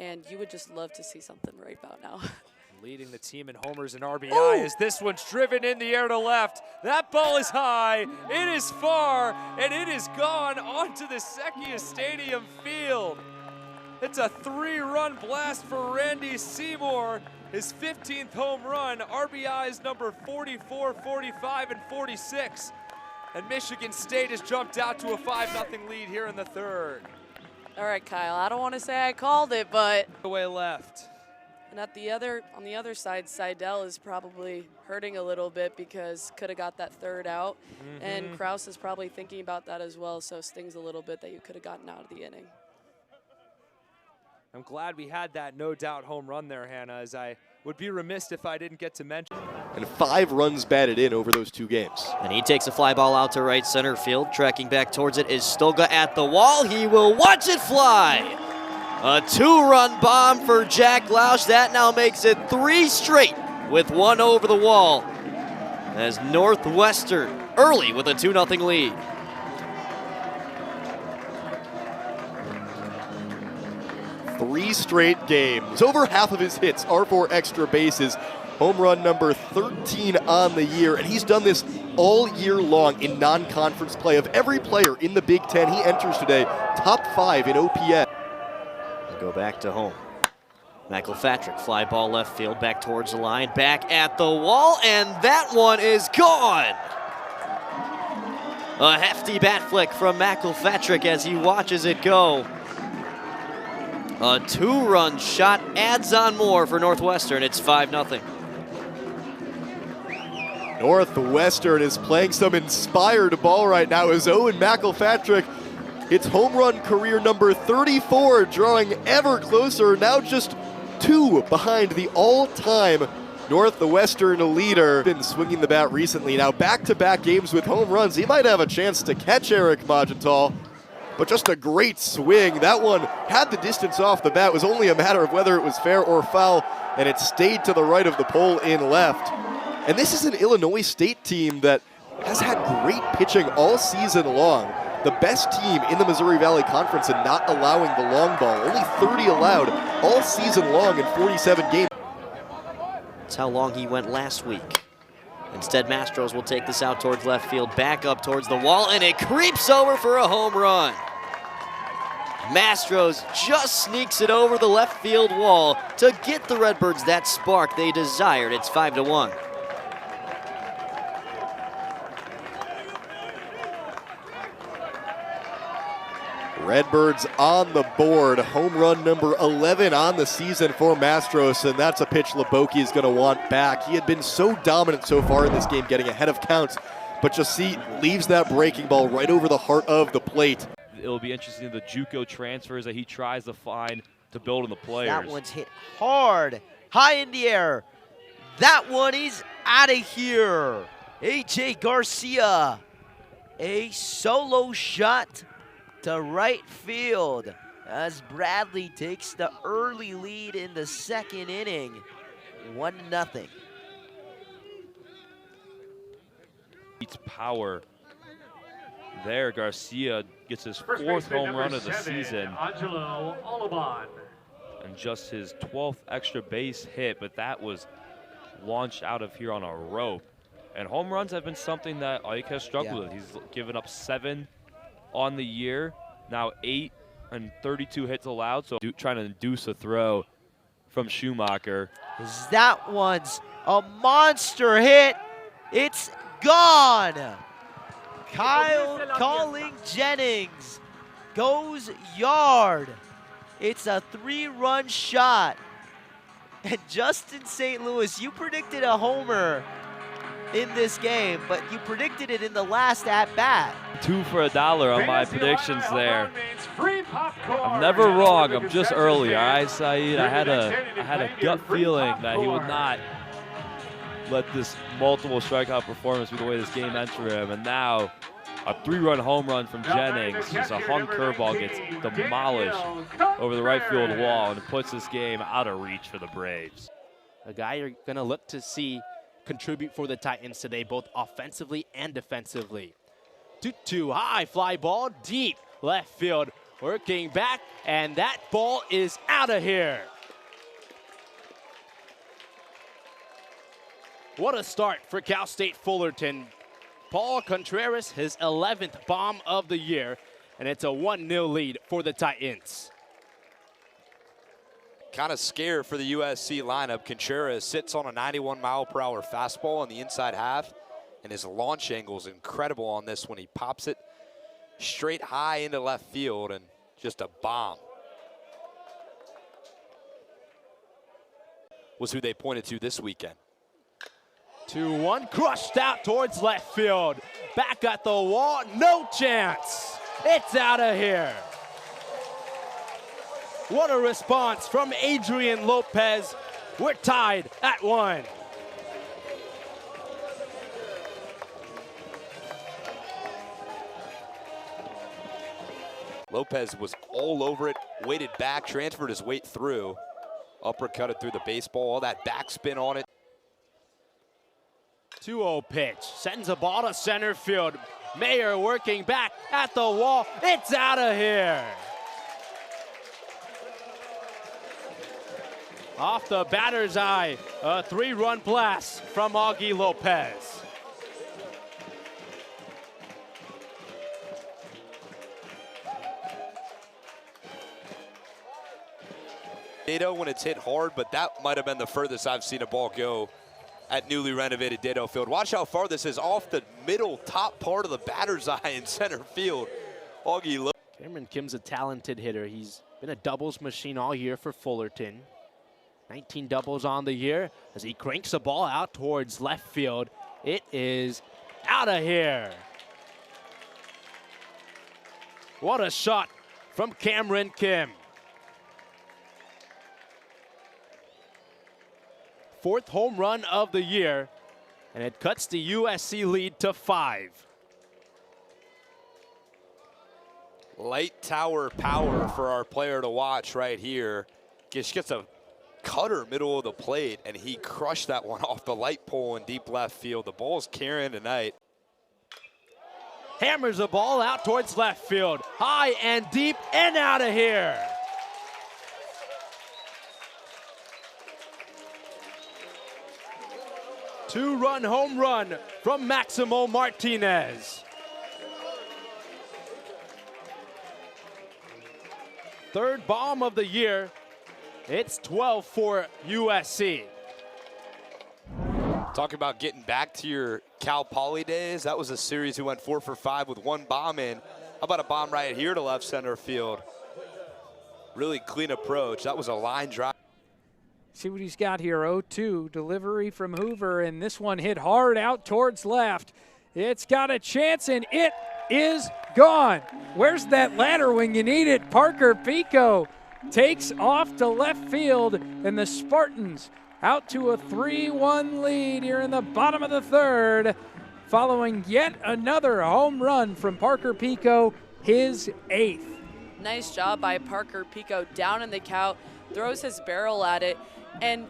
and you would just love to see something right about now. Leading the team in homers and RBI as this one's driven in the air to left. That ball is high, it is far, and it is gone onto the Sekia Stadium field. It's a 3-run blast for Randy Seymour. His 15th home run, RBIs number 44, 45, and 46. And Michigan State has jumped out to a 5-0 lead here in the third. All right, Kyle, I don't want to say I called it, but Away left. and on the other side, Seidel is probably hurting a little bit because could have got that third out. And Kraus is probably thinking about that as well, so stings a little bit that you could have gotten out of the inning. I'm glad we had that no-doubt home run there, Hannah, as I would be remiss if I didn't get to mention. And 5 runs batted in over those 2 games. And he takes a fly ball out to right center field. Tracking back towards it is Stolga at the wall. He will watch it fly. A 2-run bomb for Jack Lausch. That now makes it 3 straight with 1 over the wall, as Northwestern early with a 2-0 lead. Three straight games. Over half of his hits are for extra bases. Home run number 13 on the year, and he's done this all year long in non-conference play. Of every player in the Big Ten, he enters today top 5 in OPS. Go back to home. McElpatrick, fly ball left field, back towards the line, back at the wall, and that one is gone. A hefty bat flick from McElpatrick as he watches it go. A 2-run shot adds on more for Northwestern. It's 5-0. Northwestern is playing some inspired ball right now as Owen McElpatrick hits home run career number 34, drawing ever closer, now just 2 behind the all-time Northwestern leader. Been swinging the bat recently. Now back-to-back games with home runs. He might have a chance to catch Eric Magenthal, but just a great swing. That one had the distance off the bat. It was only a matter of whether it was fair or foul, and it stayed to the right of the pole in left. And this is an Illinois State team that has had great pitching all season long. The best team in the Missouri Valley Conference in not allowing the long ball. Only 30 allowed all season long in 47 games. That's how long he went last week. Instead, Mastros will take this out towards left field, back up towards the wall, and it creeps over for a home run. Mastros just sneaks it over the left field wall to get the Redbirds that spark they desired. It's 5-1. Redbirds on the board. Home run number 11 on the season for Mastros, and that's a pitch Leboki is going to want back. He had been so dominant so far in this game, getting ahead of counts, but just see, leaves that breaking ball right over the heart of the plate. It'll be interesting the JUCO transfers that he tries to find to build in the players. That one's hit hard, high in the air. That one is out of here. A.J. Garcia, a solo shot to right field as Bradley takes the early lead in the second inning, 1-0. Beats power. There, Garcia gets his 4th home run of the season. Angelo Olaban. And just his 12th extra base hit, but that was launched out of here on a rope. And home runs have been something that Ike has struggled with. He's given up 7 on the year, now 8 and 32 hits allowed, so trying to induce a throw from Schumacher. That one's a monster hit. It's gone. Kyle Calling Jennings goes yard. It's a 3-run shot. And Justin St. Louis, you predicted a homer in this game, but you predicted it in the last at-bat. 2 for $1 on my predictions there. I'm never wrong. I'm just early, all right, Saeed? I had a gut feeling that he would not let this multiple strikeout performance be the way this game entered him. And now a 3-run home run from Jennings. Just a hung curveball gets demolished over the right field wall and puts this game out of reach for the Braves. A guy you're going to look to see contribute for the Titans today, both offensively and defensively. 2-2 high fly ball deep left field. working back, and that ball is out of here. What a start for Cal State Fullerton. Paul Contreras, his 11th bomb of the year, and it's a 1-0 lead for the Titans. Kind of scared for the USC lineup. Contreras sits on a 91-mile-per-hour fastball in the inside half, and his launch angle is incredible on this one. He pops it straight high into left field, and just a bomb. Was who they pointed to this weekend. 2-1, crushed out towards left field. Back at the wall, no chance. It's out of here. What a response from Adrian Lopez. We're tied at 1. Lopez was all over it, weighted back, transferred his weight through, uppercutted through the baseball, all that backspin on it. 2-0 pitch, sends a ball to center field. Mayer working back at the wall. It's out of here. Off the batter's eye, a 3-run blast from Augie Lopez. Dedeaux when it's hit hard, but that might have been the furthest I've seen a ball go at newly renovated Dedeaux Field. Watch how far this is off the middle top part of the batter's eye in center field. Augie Lopez. Cameron Kim's a talented hitter. He's been a doubles machine all year for Fullerton. 19 doubles on the year as he cranks the ball out towards left field. It is out of here. What a shot from Cameron Kim. 4th home run of the year, and it cuts the USC lead to 5. Light tower power for our player to watch right here. Just gets a cutter middle of the plate, and he crushed that one off the light pole in deep left field. The ball's carrying tonight. Hammers the ball out towards left field. High and deep and out of here. Two-run home run from Maximo Martinez. 3rd bomb of the year. It's 12 for USC. Talking about getting back to your Cal Poly days, that was a series who went 4 for 5 with 1 bomb in. How about a bomb right here to left center field? Really clean approach. That was a line drive. See what he's got here, 0-2, delivery from Hoover, and this one hit hard out towards left. It's got a chance, and it is gone. Where's that ladder when you need it? Parker Pico takes off to left field, and the Spartans out to a 3-1 lead here in the bottom of the 3rd, following yet another home run from Parker Pico, his 8th. Nice job by Parker Pico down in the count, throws his barrel at it, and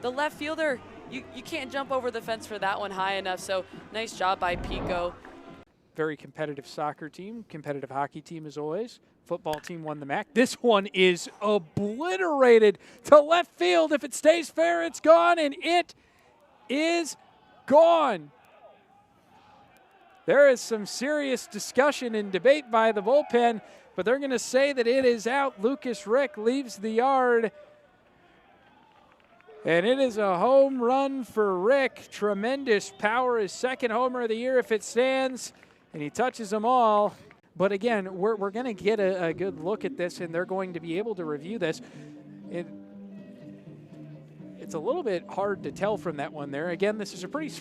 the left fielder, you can't jump over the fence for that one high enough, so nice job by Pico. Very competitive soccer team, competitive hockey team as always. Football team won the MAC. This one is obliterated to left field. If it stays fair, it's gone, and it is gone. There is some serious discussion and debate by the bullpen, but they're going to say that it is out. Lucas Rick leaves the yard, and it is a home run for Rick. Tremendous power, his 2nd homer of the year if it stands, and he touches them all. But again, we're going to get a good look at this, and they're going to be able to review this. It's a little bit hard to tell from that one there. Again, this is a pretty...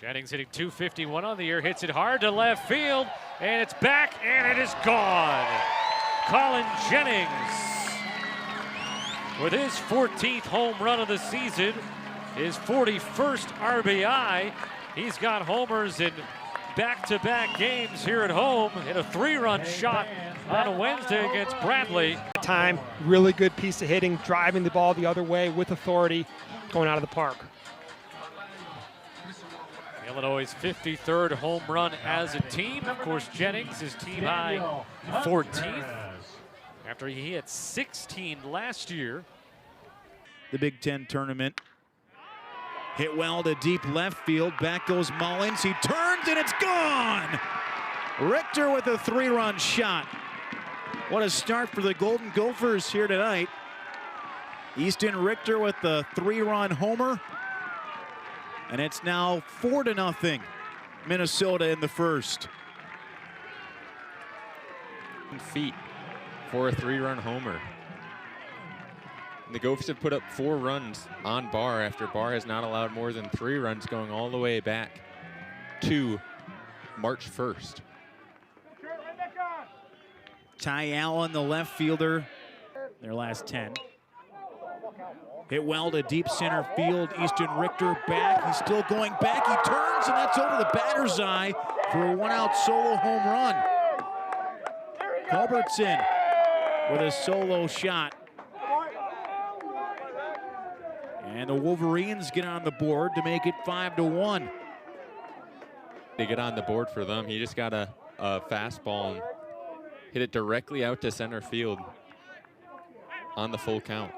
Jennings hitting .251 on the year, hits it hard to left field, and it's back, and it is gone. Colin Jennings with his 14th home run of the season, his 41st RBI. He's got homers in back-to-back games here at home in a 3-run shot on Wednesday against Bradley. Time, really good piece of hitting, driving the ball the other way with authority, going out of the park. Illinois' 53rd home run as a team. Of course, Jennings is team high 14th after he hit 16 last year. The Big Ten tournament. Hit well to deep left field. Back goes Mullins. He turns and it's gone. Richter with a 3-run shot. What a start for the Golden Gophers here tonight. Easton Richter with the 3-run homer. And it's now 4-0 Minnesota in the first. Feet for a 3-run homer. The Gophers have put up 4 runs on Barr after Barr has not allowed more than 3 runs going all the way back to March 1st. Ty Allen, the left fielder, their last 10. Hit well to deep center field. Easton Richter back. He's still going back. He turns, and that's over the batter's eye for a 1-out solo home run. Culbertson with a solo shot. And the Wolverines get on the board to make it 5-1. They get on the board for them. He just got a fastball and hit it directly out to center field on the full count.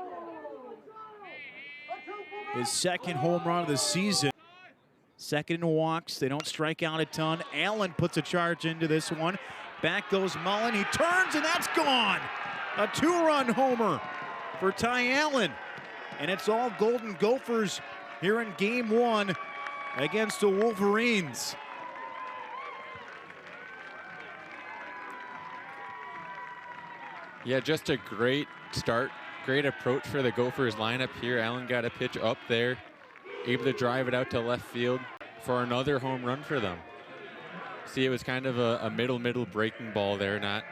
His second home run of the season. Second in walks. They don't strike out a ton. Allen puts a charge into this one. Back goes Mullen. He turns, and that's gone. A 2-run homer for Ty Allen. And it's all Golden Gophers here in game 1 against the Wolverines. Yeah, just a great start. Great approach for the Gophers lineup here. Allen got a pitch up there, able to drive it out to left field for another home run for them. See, it was kind of a middle breaking ball there, not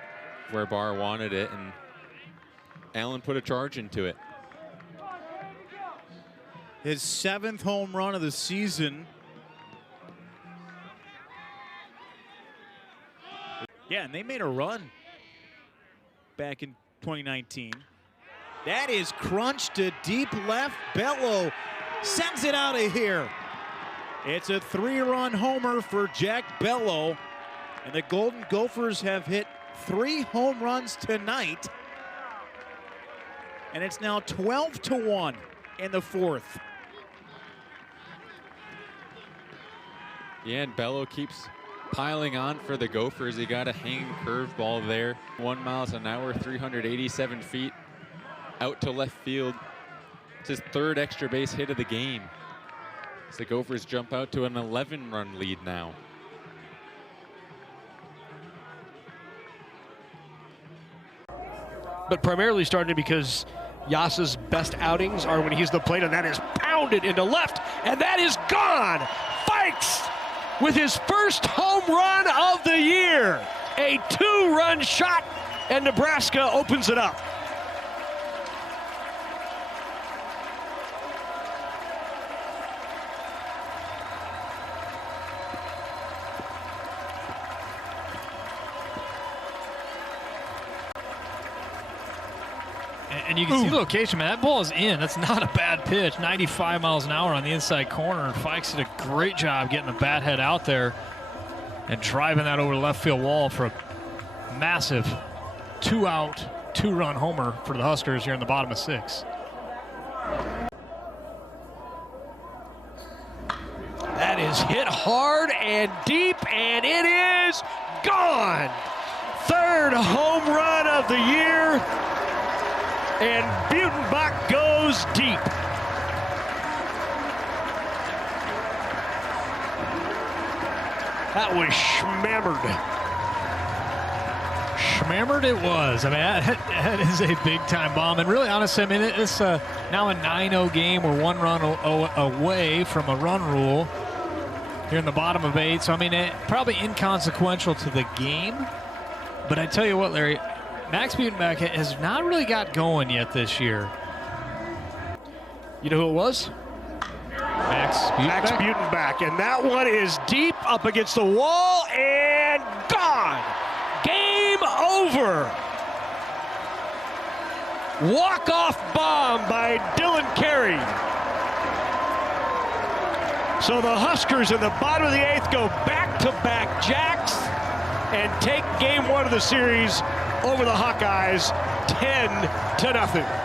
where Barr wanted it, and Allen put a charge into it. His 7th home run of the season. Yeah, and they made a run back in 2019. That is crunched to deep left. Bello sends it out of here. It's a 3-run homer for Jack Bello. And the Golden Gophers have hit 3 home runs tonight. And it's now 12-1 in the 4th. Yeah, and Bello keeps piling on for the Gophers. He got a hanging curveball there. 1 mile an hour, 387 feet out to left field. It's his 3rd extra base hit of the game. As the Gophers jump out to an 11-run lead now. But primarily starting because Yasa's best outings are when he's the plate, and that is pounded into left, and that is gone. Fikes with his first home run of the year. A 2-run shot, and Nebraska opens it up. And you can see the location, man. That ball is in. That's not a bad pitch. 95 miles an hour on the inside corner. Fikes did a great job getting the bat head out there and driving that over the left field wall for a massive 2-out, 2-run homer for the Huskers here in the bottom of 6. That is hit hard and deep, and it is gone. 3rd home run of the year. And Butenbach goes deep. That was schmammered. Schmammered it was. I mean, that is a big-time bomb. And really, honestly, I mean, it's now a 9-0 game. We're 1 run away from a run rule here in the bottom of 8. So, I mean, probably inconsequential to the game. But I tell you what, Larry, Max Butenbach has not really got going yet this year. You know who it was? Max Butenbach, and that one is deep up against the wall and gone. Game over. Walk-off bomb by Dylan Carey. So the Huskers in the bottom of the 8th go back-to-back jacks and take game 1 of the series over the Hawkeyes 10-0.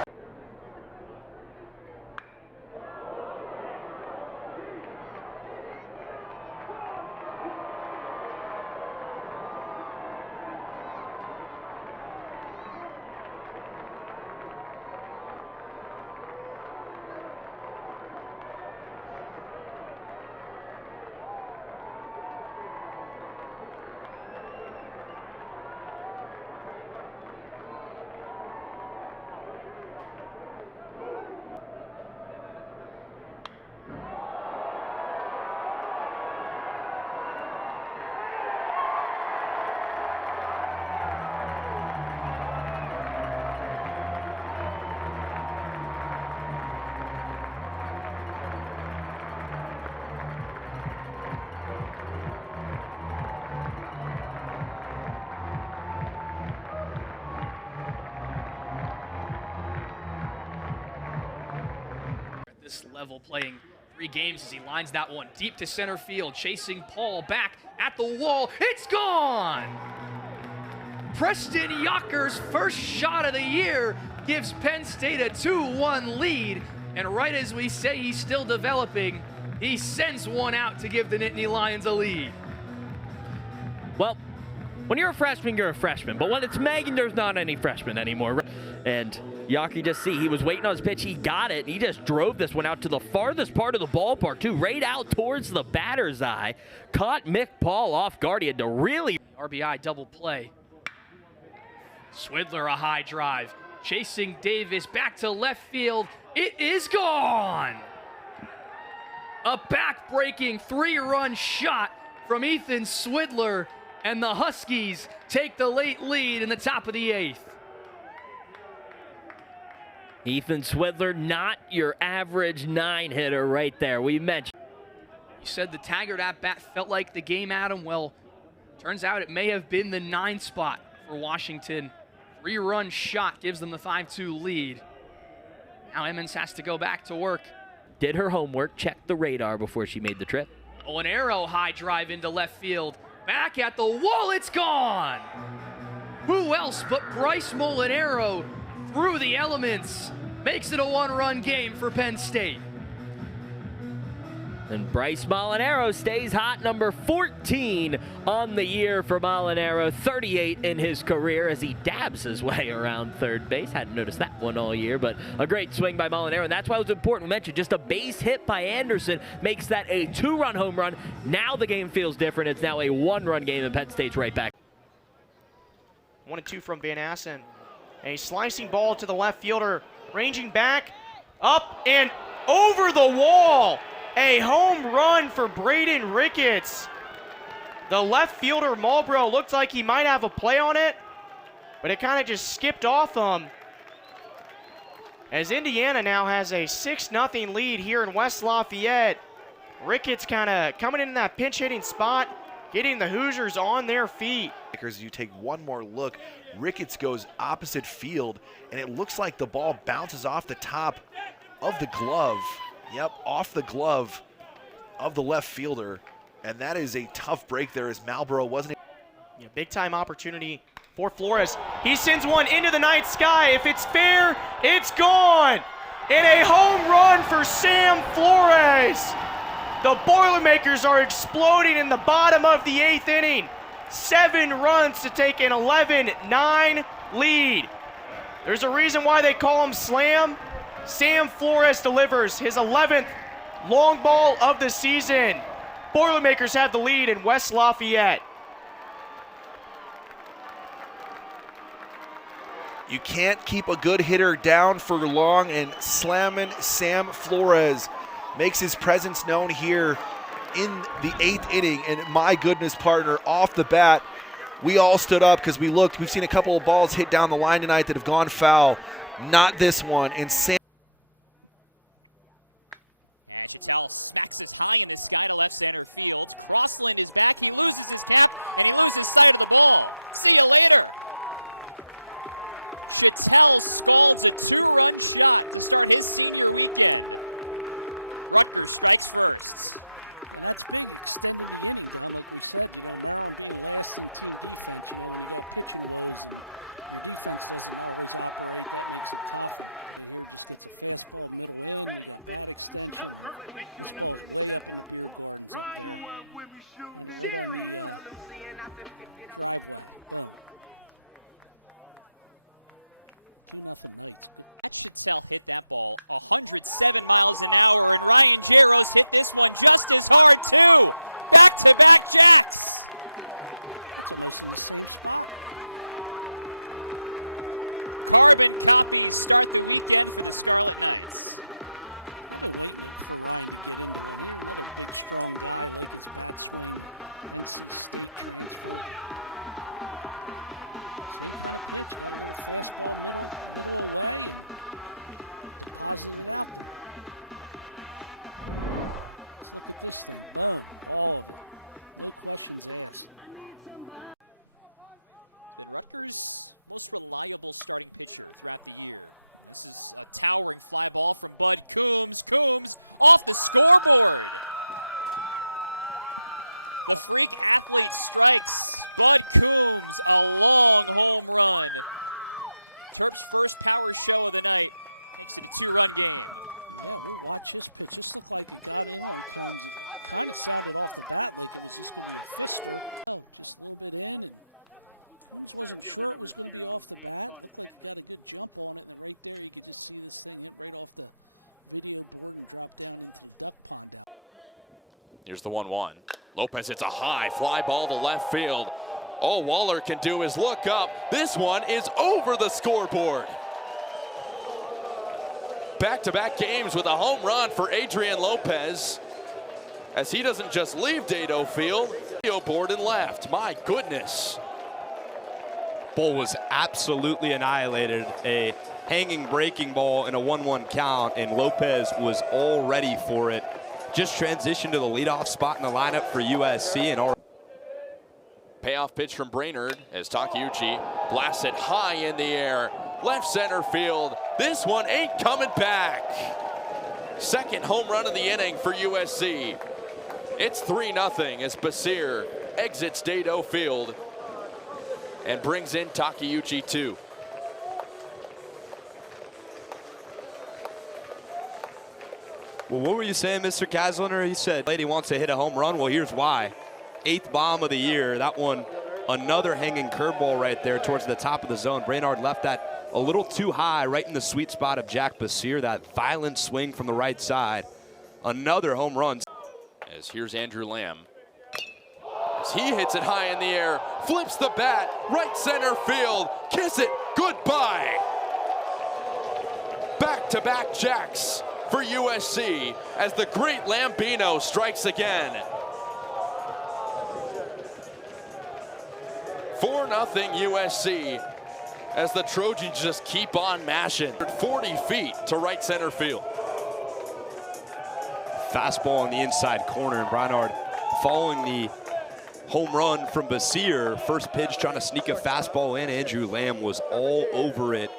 This level, playing 3 games as he lines that one deep to center field, chasing Paul back at the wall. It's gone! Preston Yockers' first shot of the year gives Penn State a 2-1 lead, and right as we say he's still developing, he sends one out to give the Nittany Lions a lead. Well, when you're a freshman, you're a freshman, but when it's Megan, there's not any freshmen anymore. And Yockey, just see, he was waiting on his pitch, he got it, and he just drove this one out to the farthest part of the ballpark, too, right out towards the batter's eye. Caught Mick Paul off guard. He had to really... RBI double play. Swidler a high drive, chasing Davis back to left field. It is gone! A back-breaking 3-run shot from Ethan Swidler, and the Huskies take the late lead in the top of the 8th. Ethan Swidler, not your average 9-hitter right there. We mentioned. You said the Taggart at-bat felt like the game, Adam. Well, turns out it may have been the 9 spot for Washington. 3-run shot gives them the 5-2 lead. Now Emmons has to go back to work. Did her homework, checked the radar before she made the trip. Oh, an arrow high drive into left field. Back at the wall, it's gone! Who else but Bryce Molinaro through the elements makes it a 1-run game for Penn State. And Bryce Molinaro stays hot, number 14 on the year for Molinaro, 38 in his career as he dabs his way around third base. Hadn't noticed that one all year, but a great swing by Molinaro, and that's why it was important. We mentioned just a base hit by Anderson makes that a 2-run home run. Now the game feels different. It's now a 1-run game, and Penn State's right back. 1-2 from Van Assen. A slicing ball to the left fielder, ranging back, up and over the wall. A home run for Braden Ricketts. The left fielder, Marlboro, looked like he might have a play on it, but it kind of just skipped off him. As Indiana now has a 6-0 lead here in West Lafayette. Ricketts kind of coming in that pinch hitting spot, getting the Hoosiers on their feet. You take one more look, Ricketts goes opposite field, and it looks like the ball bounces off the top of the glove. Yep, off the glove of the left fielder, and that is a tough break there as Marlboro wasn't. Yeah, big time opportunity for Flores. He sends one into the night sky. If it's fair, it's gone. And a home run for Sam Flores. The Boilermakers are exploding in the bottom of the 8th inning. 7 runs to take an 11-9 lead. There's a reason why they call him Slam. Sam Flores delivers his 11th long ball of the season. Boilermakers have the lead in West Lafayette. You can't keep a good hitter down for long, and slamming Sam Flores makes his presence known here in the 8th inning. And my goodness, partner, off the bat, we all stood up because we looked. We've seen a couple of balls hit down the line tonight that have gone foul. Not this one. And Sam. And Chattel smacks this high in the sky to left center field. Crossland is back. He loses his cap, and he loses sight of the ball. See you later. Chattel scalds a 2-run shot to start his senior weekend. Rutgers strikes first. And that's big, extending the inning, Don. Like we said, you know, Maryland being last in team defense, you know, when you got pitching woes and your defense doesn't always operate, that makes it tough. And here just gets a fastball middle in. We got bat extension. And this ball's way up in the beer gardens up there. And right on the driveway. Boom. 2-0 Knights. Good. Matt Chattel hit that ball 107 miles an hour, and Ryan Jaros hit this one just as hard, too. Back-to-back jacks. That's almost in the same spot. Carbon copies start the weekend for the Scarlet Knights. I've been waiting for Ryan to get into one. Here's another big, strong guy, like his bat swing, NC State transfer. Same kind of pitch, got a little fastball middle away and deposit it out there. Let's look at this thing. Boom, all of it. No questions asked. It's been Rutgers' most reliable starting pitcher throughout the year. This is a towering fly ball from Bud Coombs. Coombs off the scoreboard. The freak athlete strikes. Bud Coombs, a long home run. Terp's first power show of the night makes it a 2-run game. Yeah, we'll watch this pitch. This looked like it got in on Coombs. It kind of sounded off the bat like it was just going to be a fister. Oh, just a little bit in, and Coombs wasn't sure it was going to be off the bat. Looked like he got a good jump on it, and then right there you could just see this thing hit right off the video board and drop down into the duck pond out. Here's the 1-1. Lopez hits a high fly ball to left field. All Waller can do is look up. This one is over the scoreboard. Back-to-back games with a home run for Adrian Lopez, as he doesn't just leave Dado Field, video board and left. My goodness. Ball was absolutely annihilated. A hanging breaking ball in a 1-1 count, and Lopez was all ready for it. Just transitioned to the leadoff spot in the lineup for USC and all. Payoff pitch from Brainerd as Takeuchi blasts it high in the air. Left center field. This one ain't coming back. Second home run of the inning for USC. It's 3-0 as Basir exits Dado Field and brings in Takeuchi 2. Well, what were you saying, Mr. Kasliner? He said lady wants to hit a home run. Well, here's why. 8th bomb of the year. That one, another hanging curveball right there towards the top of the zone. Brainerd left that a little too high, right in the sweet spot of Jack Basir. That violent swing from the right side. Another home run. As here's Andrew Lamb. As he hits it high in the air, flips the bat, right center field. Kiss it goodbye. Back-to-back jacks for USC as the great Lambino strikes again. 4-0 USC as the Trojans just keep on mashing. 40 feet to right center field. Fastball in the inside corner, and Brainerd following the home run from Basir. First pitch trying to sneak a fastball in. Andrew Lamb was all over it.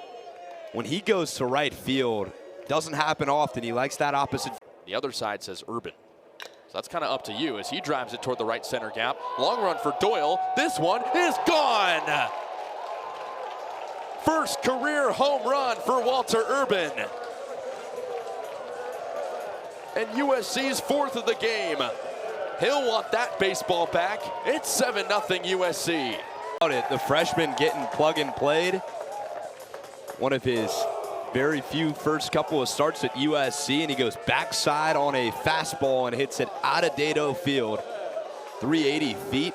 When he goes to right field, doesn't happen often. He likes that opposite. The other side says Urban. So that's kind of up to you as he drives it toward the right center gap. Long run for Doyle. This one is gone. First career home run for Walter Urban. And USC's 4th of the game. He'll want that baseball back. It's 7-0 USC. The freshman getting plug and played. One of his very few first couple of starts at USC, and he goes backside on a fastball and hits it out of Dado Field. 380 feet.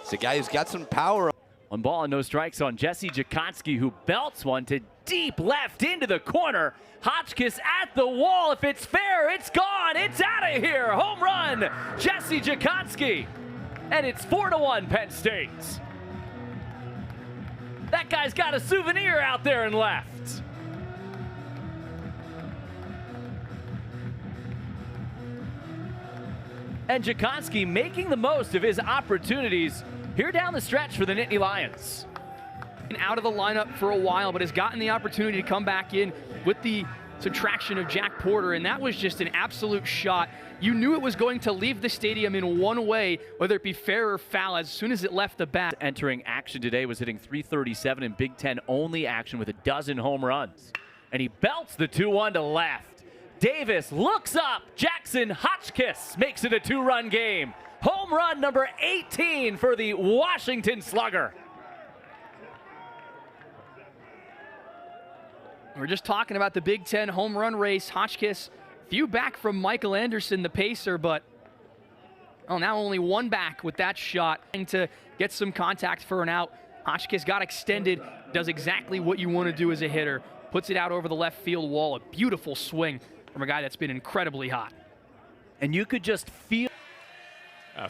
It's a guy who's got some power. 1 ball and no strikes on Jesse Jakonski, who belts one to deep left into the corner. Hotchkiss at the wall. If it's fair, it's gone. It's out of here. Home run, Jesse Jakonski. And it's 4-1 Penn State. That guy's got a souvenir out there and left. And Jakonski making the most of his opportunities here down the stretch for the Nittany Lions. Out of the lineup for a while, but has gotten the opportunity to come back in with the subtraction of Jack Porter, and that was just an absolute shot. You knew it was going to leave the stadium in one way, whether it be fair or foul, as soon as it left the bat. Entering action today was hitting .337 in Big Ten only action with a dozen home runs. And he belts the 2-1 to left. Davis looks up. Jackson Hotchkiss makes it a 2-run game. Home run number 18 for the Washington Slugger. We're just talking about the Big Ten home run race. Hotchkiss, few back from Michael Anderson, the pacer, but now only one back with that shot. To get some contact for an out. Hotchkiss got extended, does exactly what you want to do as a hitter. Puts it out over the left field wall. A beautiful swing from a guy that's been incredibly hot. And you could just feel.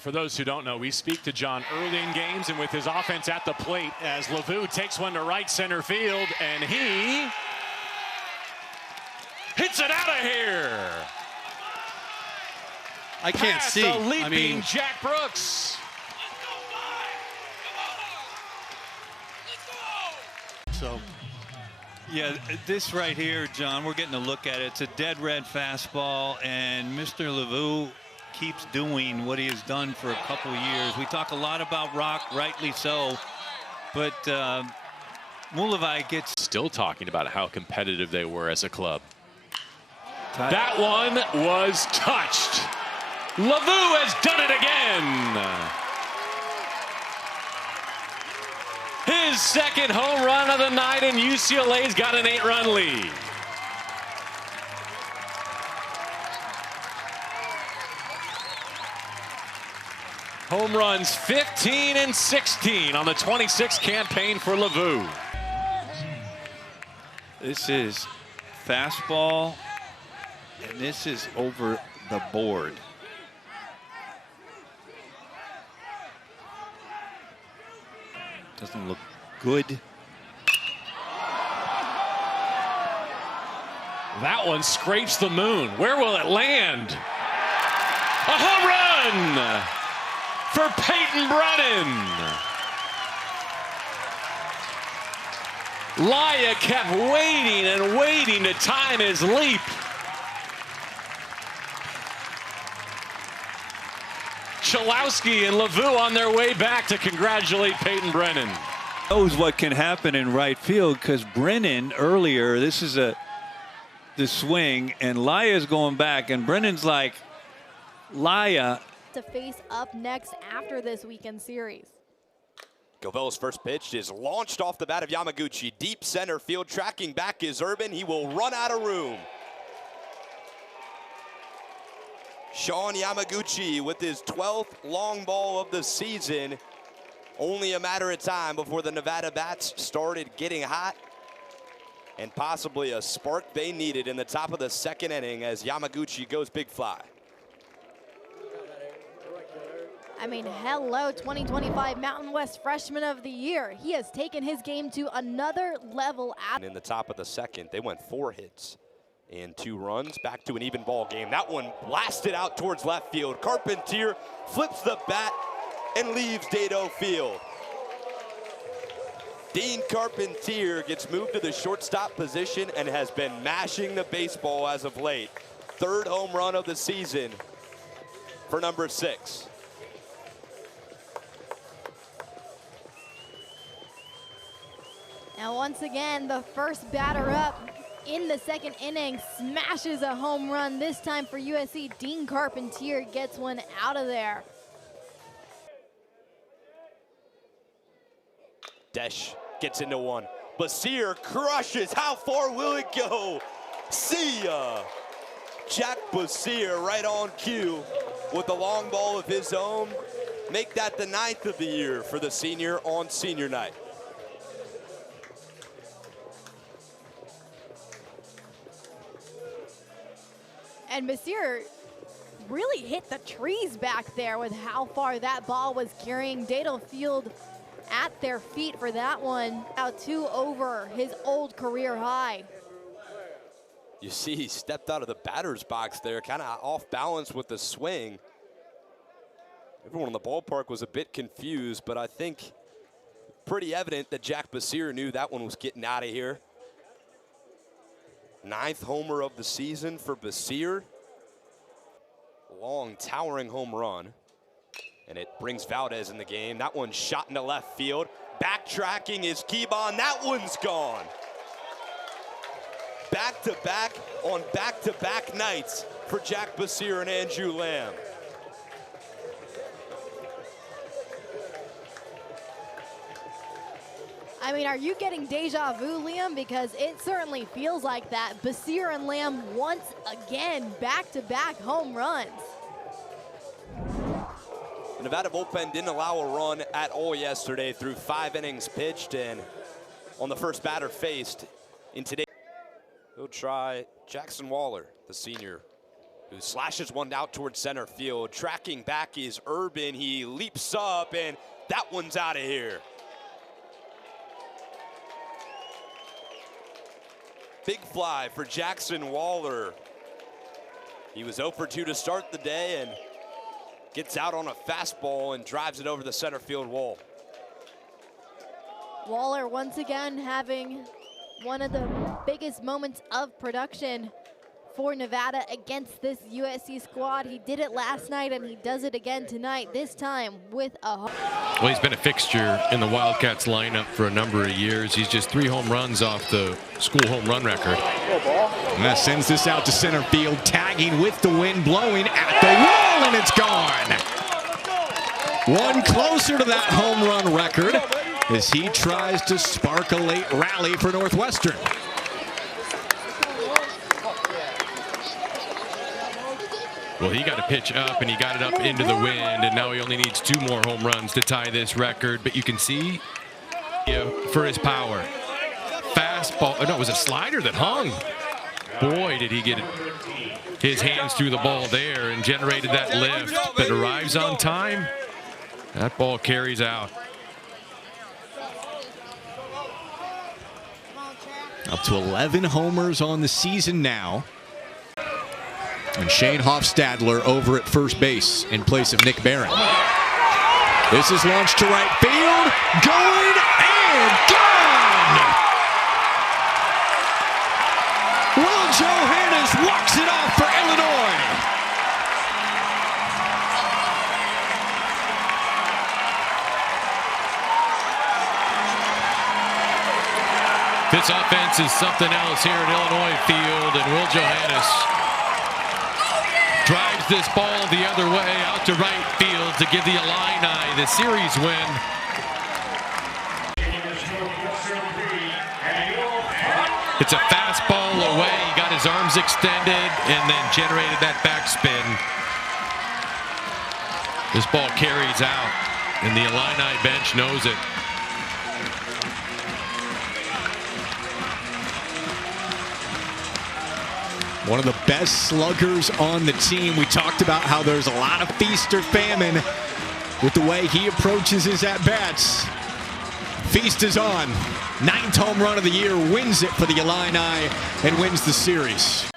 For those who don't know, we speak to John early in games and with his offense at the plate as Lavu takes one to right center field, and he hits it out of here. I can't Past see. The leaping I mean, Jack Brooks. So, yeah, this right here, John, we're getting a look at it. It's a dead red fastball, and Mr. Lavu keeps doing what he has done for a couple of years. We talk a lot about Rock, rightly so, but Mulavai gets... Still talking about how competitive they were as a club. That one was touched. Lavu has done it again. His second home run of the night, and UCLA's got an 8-run lead. Home runs 15 and 16 on the 26 campaign for Lavu. This is fastball, and this is over the board. Doesn't look good. That one scrapes the moon. Where will it land? A home run for Peyton Brennan. Laya kept waiting and waiting to time his leap. Chalowski and Lavu on their way back to congratulate Peyton Brennan. Knows what can happen in right field, because Brennan earlier, this is the swing, and Laya's going back, and Brennan's like, Laya. To face up next after this weekend series. Govel's first pitch is launched off the bat of Yamaguchi. Deep center field, tracking back is Urban. He will run out of room. Sean Yamaguchi with his 12th long ball of the season. Only a matter of time before the Nevada bats started getting hot, and possibly a spark they needed in the top of the second inning as Yamaguchi goes big fly. I mean, hello, 2025 Mountain West Freshman of the Year. He has taken his game to another level. In the top of the second, they went 4 hits and 2 runs, back to an even ball game. That one blasted out towards left field. Carpentier flips the bat and leaves Dado Field. Dean Carpentier gets moved to the shortstop position and has been mashing the baseball as of late. 3rd home run of the season for number 6. Now once again, the first batter up in the second inning smashes a home run, this time for USC. Dean Carpentier gets one out of there. Desch gets into one. Basir crushes. How far will it go? See ya. Jack Basir right on cue with a long ball of his own. Make that the 9th of the year for the senior on senior night. And Basir really hit the trees back there with how far that ball was carrying Dado Field at their feet for that one. Now 2 over his old career high. You see he stepped out of the batter's box there, kind of off balance with the swing. Everyone in the ballpark was a bit confused, but I think pretty evident that Jack Basir knew that one was getting out of here. 9th homer of the season for Basir. Long, towering home run. And it brings Valdez in the game. That one's shot into left field. Backtracking is Keybon. That one's gone. Back-to-back on back-to-back nights for Jack Basir and Andrew Lamb. I mean, are you getting deja vu, Liam? Because it certainly feels like that. Basir and Lamb once again back-to-back home runs. The Nevada bullpen didn't allow a run at all yesterday through 5 innings pitched, and on the first batter faced in today, he'll try Jackson Waller, the senior, who slashes one out towards center field. Tracking back is Urban. He leaps up, and that one's out of here. Big fly for Jackson Waller. He was 0 for 2 to start the day and gets out on a fastball and drives it over the center field wall. Waller once again having one of the biggest moments of production for Nevada against this USC squad. He did it last night and he does it again tonight, this time with a home. Well, he's been a fixture in the Wildcats lineup for a number of years. He's just 3 home runs off the school home run record. And that sends this out to center field, tagging with the wind blowing at the wall, and it's gone. One closer to that home run record as he tries to spark a late rally for Northwestern. Well, he got a pitch up, and he got it up into the wind, and now he only needs 2 more home runs to tie this record. But you can see for his power. Fastball. Oh, no, it was a slider that hung. Boy, did he get his hands through the ball there and generated that lift. But arrives on time. That ball carries out. Up to 11 homers on the season now. And Shane Hofstadler over at first base in place of Nick Barron. This is launched to right field, going and gone! Will Johannes walks it off for Illinois. This offense is something else here at Illinois Field, and Will Johannes drives this ball the other way out to right field to give the Illini the series win. It's a fastball away. He got his arms extended and then generated that backspin. This ball carries out, and the Illini bench knows it. One of the best sluggers on the team. We talked about how there's a lot of feast or famine with the way he approaches his at-bats. Feast is on. 9th home run of the year, wins it for the Illini and wins the series.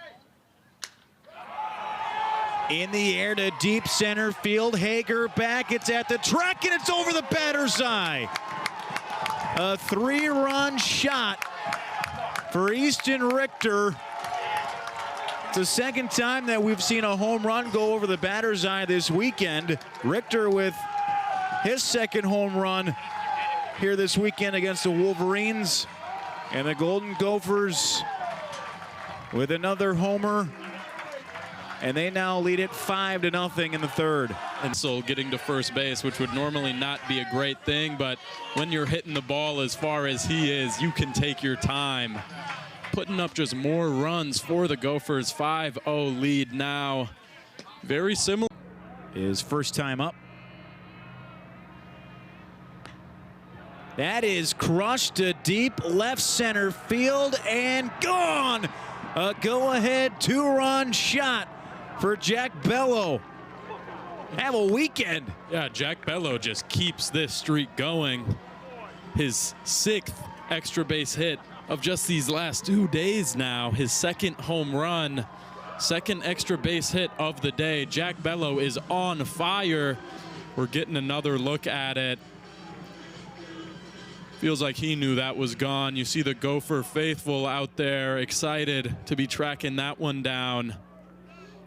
In the air to deep center field. Hager back. It's at the track, and it's over the batter's eye. A 3-run shot for Easton Richter. It's the second time that we've seen a home run go over the batter's eye this weekend. Richter with his 2nd home run here this weekend against the Wolverines. And the Golden Gophers with another homer. And they now lead it 5-0 in the 3rd. And so getting to first base, which would normally not be a great thing, but when you're hitting the ball as far as he is, you can take your time. Putting up just more runs for the Gophers. 5-0 lead now. Very similar. His first time up. That is crushed to deep left center field and gone. A go-ahead 2-run shot for Jack Bello. Have a weekend. Yeah, Jack Bello just keeps this streak going. His 6th extra base hit of just these last 2 days now. His 2nd home run, 2nd extra base hit of the day. Jack Bello is on fire. We're getting another look at it. Feels like he knew that was gone. You see the Gopher faithful out there excited to be tracking that one down.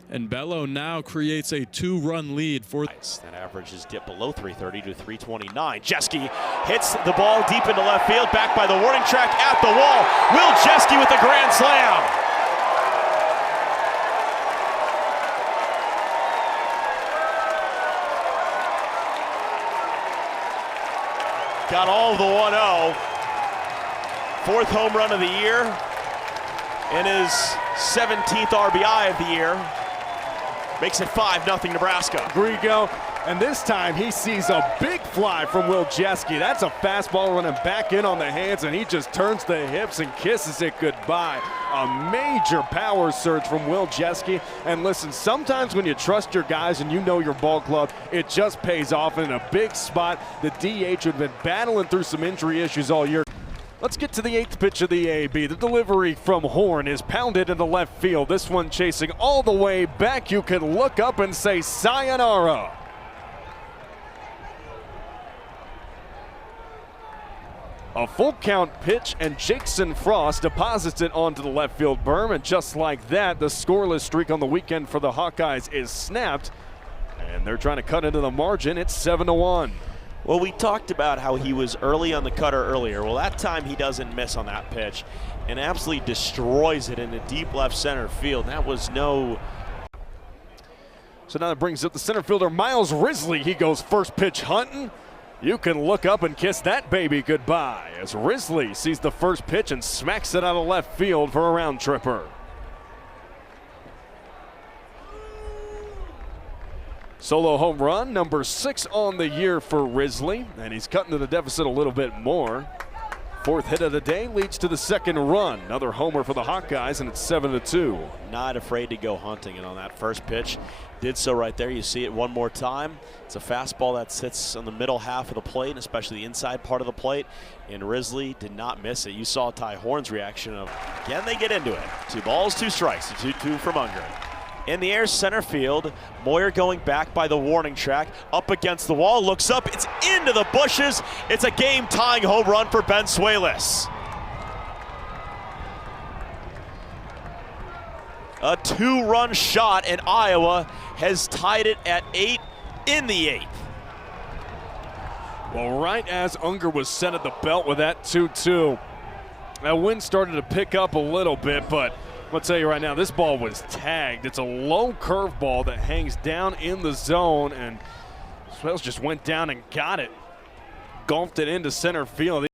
And Bello now creates a 2-run lead for that average is dipped below 330 to 329. Jeske hits the ball deep into left field, back by the warning track at the wall. Will Jeske with the grand slam. Got all of the 1-0. 4th home run of the year and his 17th RBI of the year. Makes it 5-0 Nebraska. Grigo, and this time he sees a big fly from Will Jeske. That's a fastball running back in on the hands, and he just turns the hips and kisses it goodbye. A major power surge from Will Jeske. And listen, sometimes when you trust your guys and you know your ball club, it just pays off in a big spot. The DH who had been battling through some injury issues all year. Let's get to the 8th pitch of the AB. The delivery from Horn is pounded into left field. This one chasing all the way back. You can look up and say sayonara. A full count pitch, and Jackson Frost deposits it onto the left field berm, and just like that, the scoreless streak on the weekend for the Hawkeyes is snapped, and they're trying to cut into the margin. It's 7-1. Well, we talked about how he was early on the cutter earlier. Well, that time he doesn't miss on that pitch and absolutely destroys it into deep left center field. That was no... So now that brings up the center fielder, Miles Risley. He goes first pitch hunting. You can look up and kiss that baby goodbye as Risley sees the first pitch and smacks it out of left field for a round tripper. Solo home run, number 6 on the year for Risley, and he's cutting to the deficit a little bit more. 4th hit of the day leads to the 2nd run. Another homer for the Hawkeyes, and it's 7-2. Not afraid to go hunting, and on that first pitch, did so right there. You see it one more time. It's a fastball that sits on the middle half of the plate, and especially the inside part of the plate, and Risley did not miss it. You saw Ty Horn's reaction of, can they get into it? 2 balls, 2 strikes, 2-2 from Unger. In the air, center field. Moyer going back by the warning track. Up against the wall, looks up. It's into the bushes. It's a game-tying home run for Ben Swalis. A 2-run shot, and Iowa has tied it at 8 in the 8th. Well, right as Unger was set at the belt with that 2-2, that wind started to pick up a little bit, but I'll tell you right now, this ball was tagged. It's a low curveball that hangs down in the zone, and Swales just went down and got it. Golfed it into center field.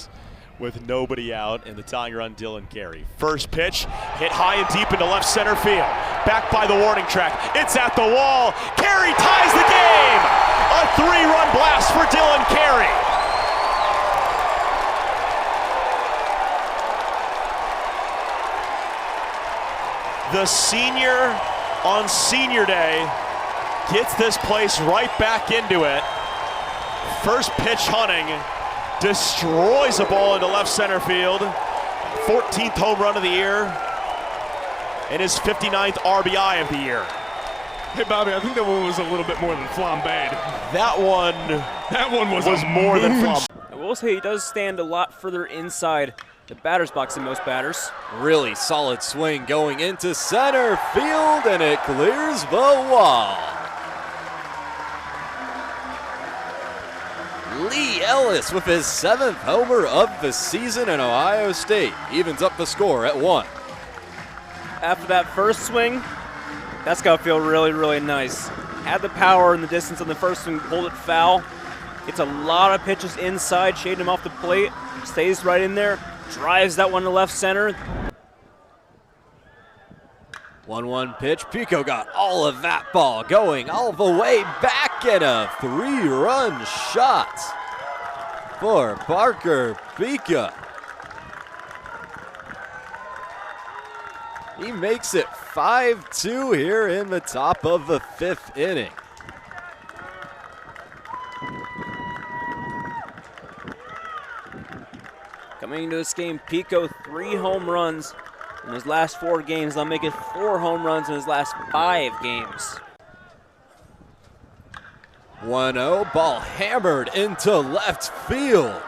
With nobody out, and the tying run, Dylan Carey. First pitch, hit high and deep into left center field. Back by the warning track. It's at the wall. Carey ties the game. A 3-run blast for Dylan Carey. The senior on senior day gets this place right back into it. First pitch hunting, destroys a ball into left center field. 14th home run of the year and his 59th RBI of the year. Hey, Bobby, I think that one was a little bit more than flambéed. That one was more than flambéed. I will say he does stand a lot further inside the batter's box than most batters. Really solid swing going into center field, and it clears the wall. Lee Ellis with his 7th homer of the season, and Ohio State evens up the score at 1. After that first swing, that's got to feel really, really nice. Had the power and the distance on the first swing, pulled it foul. Gets a lot of pitches inside, shading him off the plate. Stays right in there, drives that one to left center. 1-1 pitch. Pico got all of that ball going all the way back, and a 3-run shot for Parker Pico. He makes it 5-2 here in the top of the 5th inning. Coming into this game, Pico 3 home runs in his last 4 games. They'll make it 4 home runs in his last 5 games. 1-0, ball hammered into left field.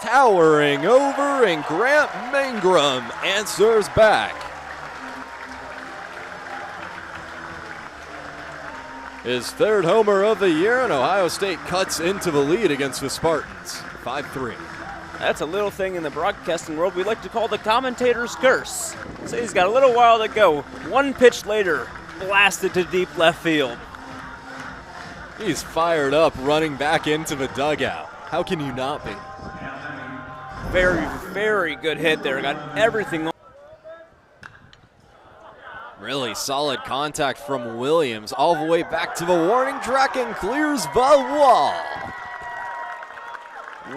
towering over, and Grant Mangrum answers back. His third homer of the year, and Ohio State cuts into the lead against the Spartans, 5-3. That's a little thing in the broadcasting world we like to call the commentator's curse. So he's got a little while to go. One pitch later, blasted to deep left field. He's fired up, running back into the dugout. How can you not be? Very, very good hit there. Got everything. Really solid contact from Williams all the way back to the warning track and clears the wall.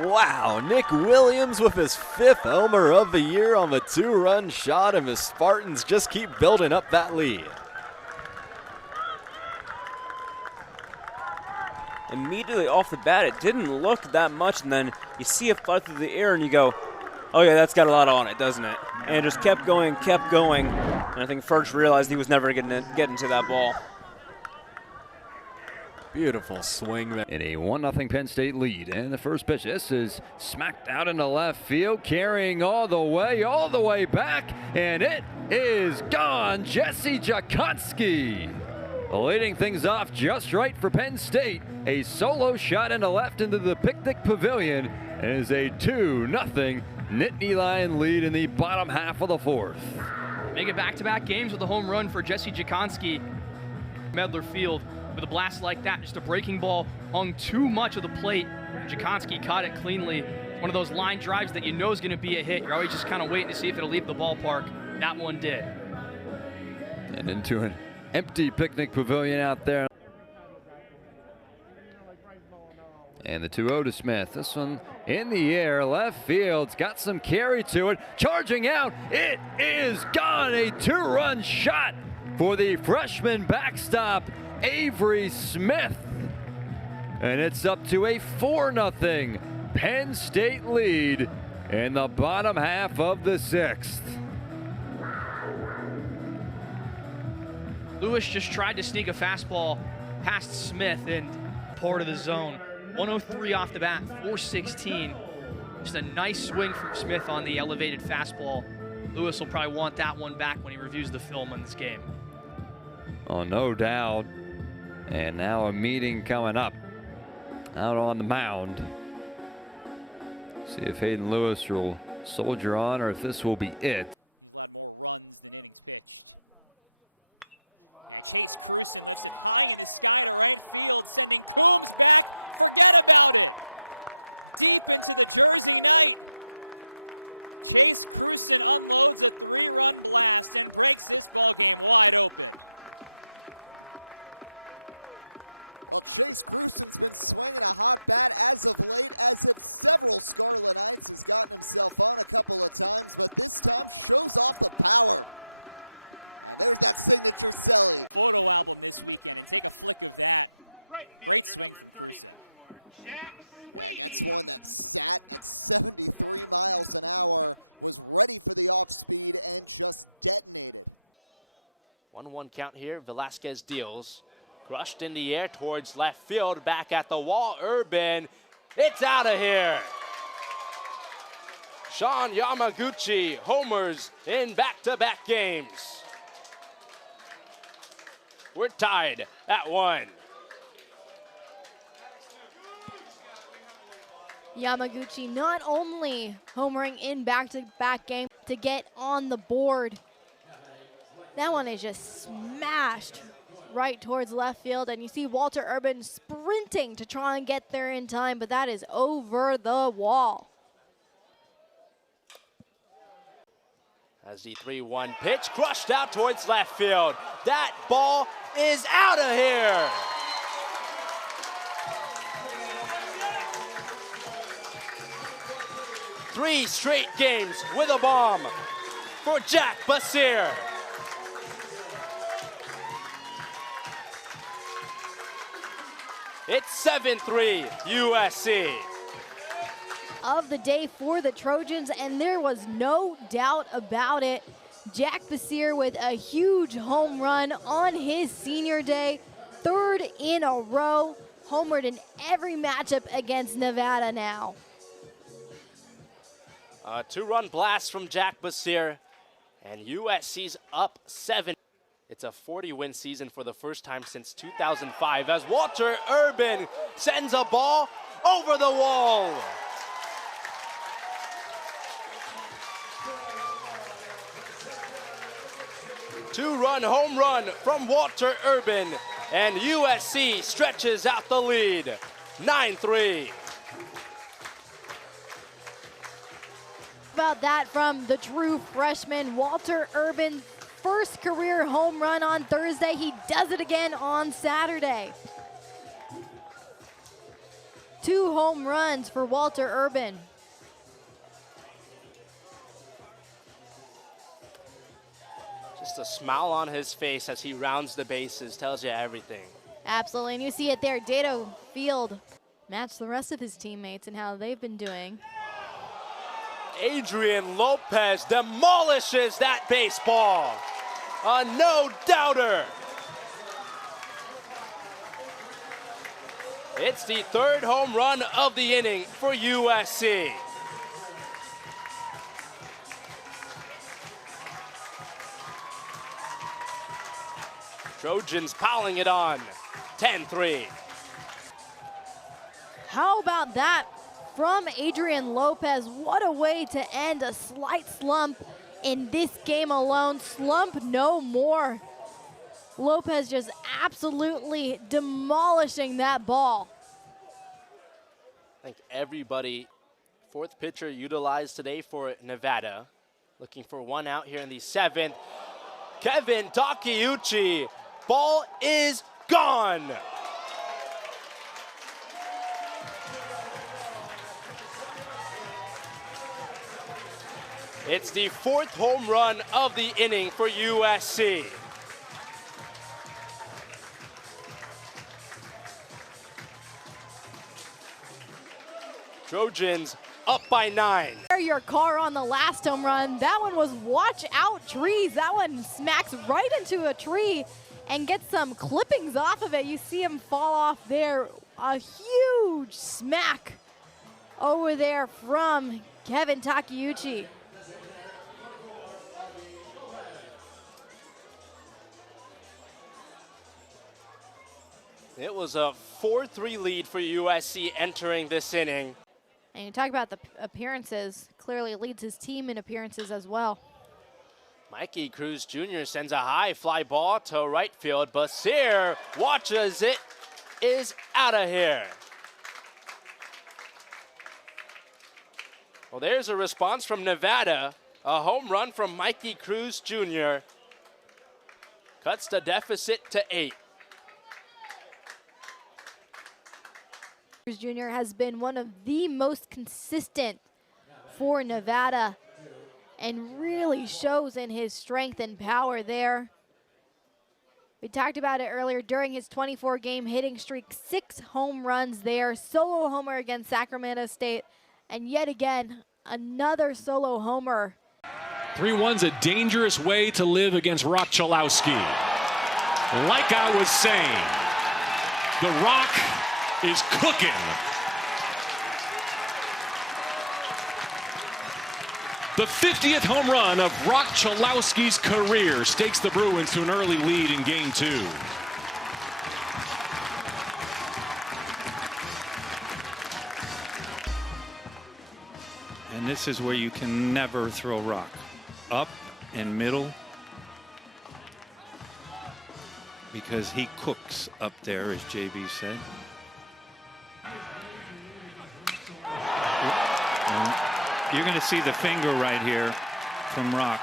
Wow, Nick Williams with his 5th homer of the year on the 2-run shot, and the Spartans just keep building up that lead. Immediately off the bat, it didn't look that much, and then you see it fly through the air and you go, oh yeah, that's got a lot on it, doesn't it? And it just kept going, and I think Furch realized he was never going to get into that ball. Beautiful swing there. In a 1-0 Penn State lead, and the first pitch, this is smacked out into left field, carrying all the way back, and it is gone. Jesse Jakonski leading things off just right for Penn State. A solo shot into left into the picnic pavilion, and it is a 2-0 Nittany Lion lead in the bottom half of the 4th. Make it back-to-back games with a home run for Jesse Jakonski. Medler Field with a blast like that, just a breaking ball hung too much of the plate. Jakonski caught it cleanly. One of those line drives that you know is going to be a hit. You're always just kind of waiting to see if it'll leave the ballpark. That one did. And into an empty picnic pavilion out there. And the 2-0 to Smith. This one in the air, left field's got some carry to it. Charging out, it is gone. A 2-run shot for the freshman backstop, Avery Smith. And it's up to a 4-0 Penn State lead in the bottom half of the 6th. Lewis just tried to sneak a fastball past Smith and part of the zone. 103 off the bat, 416. Just a nice swing from Smith on the elevated fastball. Lewis will probably want that one back when he reviews the film on this game. Oh, no doubt. And now a meeting coming up out on the mound. See if Hayden Lewis will soldier on or if this will be it. He's allowed more runs than innings pitched. And Chase Cruson lifts it high in the sky to right field, sending Coombs back. Forget about it. Deep into the Jersey night. Chase Cruson unloads a 3-run blast and breaks this ball game wide open. Well, Chase Cruson's been swinging a hot bat as of late, as if several Scarlet Knights has gotten himself on a couple of times, but this time shows off the power. And there's that signature celly. Photo album this weekend, and take a flick of that. Great swing from Cruson. Yeah, gets one that sat at 73 miles an hour, was ready for the off speed, and just detonated. 1-1 count here. Velasquez deals. Crushed in the air towards left field. Back at the wall. Urban. It's out of here. Sean Yamaguchi homers in back-to-back games. We're tied at 1. Yamaguchi not only homering in back-to-back game to get on the board. That one is just smashed right towards left field, and you see Walter Urban sprinting to try and get there in time, but that is over the wall. As the 3-1 pitch crushed out towards left field. That ball is out of here. Three straight games with a bomb for Jack Basir. It's 7-3 USC. Of the day for the Trojans, and there was no doubt about it. Jack Basir with a huge home run on his senior day, 3rd in a row, homered in every matchup against Nevada now. A two-run blast from Jack Basir, and USC's up 7. It's a 40-win season for the first time since 2005 as Walter Urban sends a ball over the wall. Two-run home run from Walter Urban, and USC stretches out the lead, 9-3. About that from the true freshman, Walter Urban. First career home run on Thursday. He does it again on Saturday. 2 home runs for Walter Urban. Just a smile on his face as he rounds the bases, tells you everything. Absolutely, and you see it there. Dato Field matched the rest of his teammates and how they've been doing. Adrian Lopez demolishes that baseball. A no-doubter. It's the 3rd home run of the inning for USC. Trojans piling it on, 10-3. How about that from Adrian Lopez? What a way to end a slight slump in this game alone. Slump no more. Lopez just absolutely demolishing that ball. I think everybody, 4th pitcher utilized today for Nevada. Looking for one out here in the 7th. Kevin Takeuchi, ball is gone. It's the 4th home run of the inning for USC. Trojans up by 9. Your car on the last home run. That one was watch out trees. That one smacks right into a tree and gets some clippings off of it. You see him fall off there. A huge smack over there from Kevin Takeuchi. It was a 4-3 lead for USC entering this inning. And you talk about the appearances, clearly leads his team in appearances as well. Mikey Cruz Jr. sends a high fly ball to right field. Basir watches it, is out of here. Well, there's a response from Nevada. A home run from Mikey Cruz Jr. Cuts the deficit to 8. Cruz Jr. has been one of the most consistent for Nevada and really shows in his strength and power there. We talked about it earlier during his 24-game hitting streak, 6 home runs there, solo homer against Sacramento State, and yet again, another solo homer. 3-1's a dangerous way to live against Rock Chalowski. Like I was saying, the Rock is cooking. The 50th home run of Rock Chalowski's career stakes the Bruins to an early lead in Game 2. And this is where you can never throw rock. Up and middle. Because he cooks up there, as JB said. You're going to see the finger right here from Rock.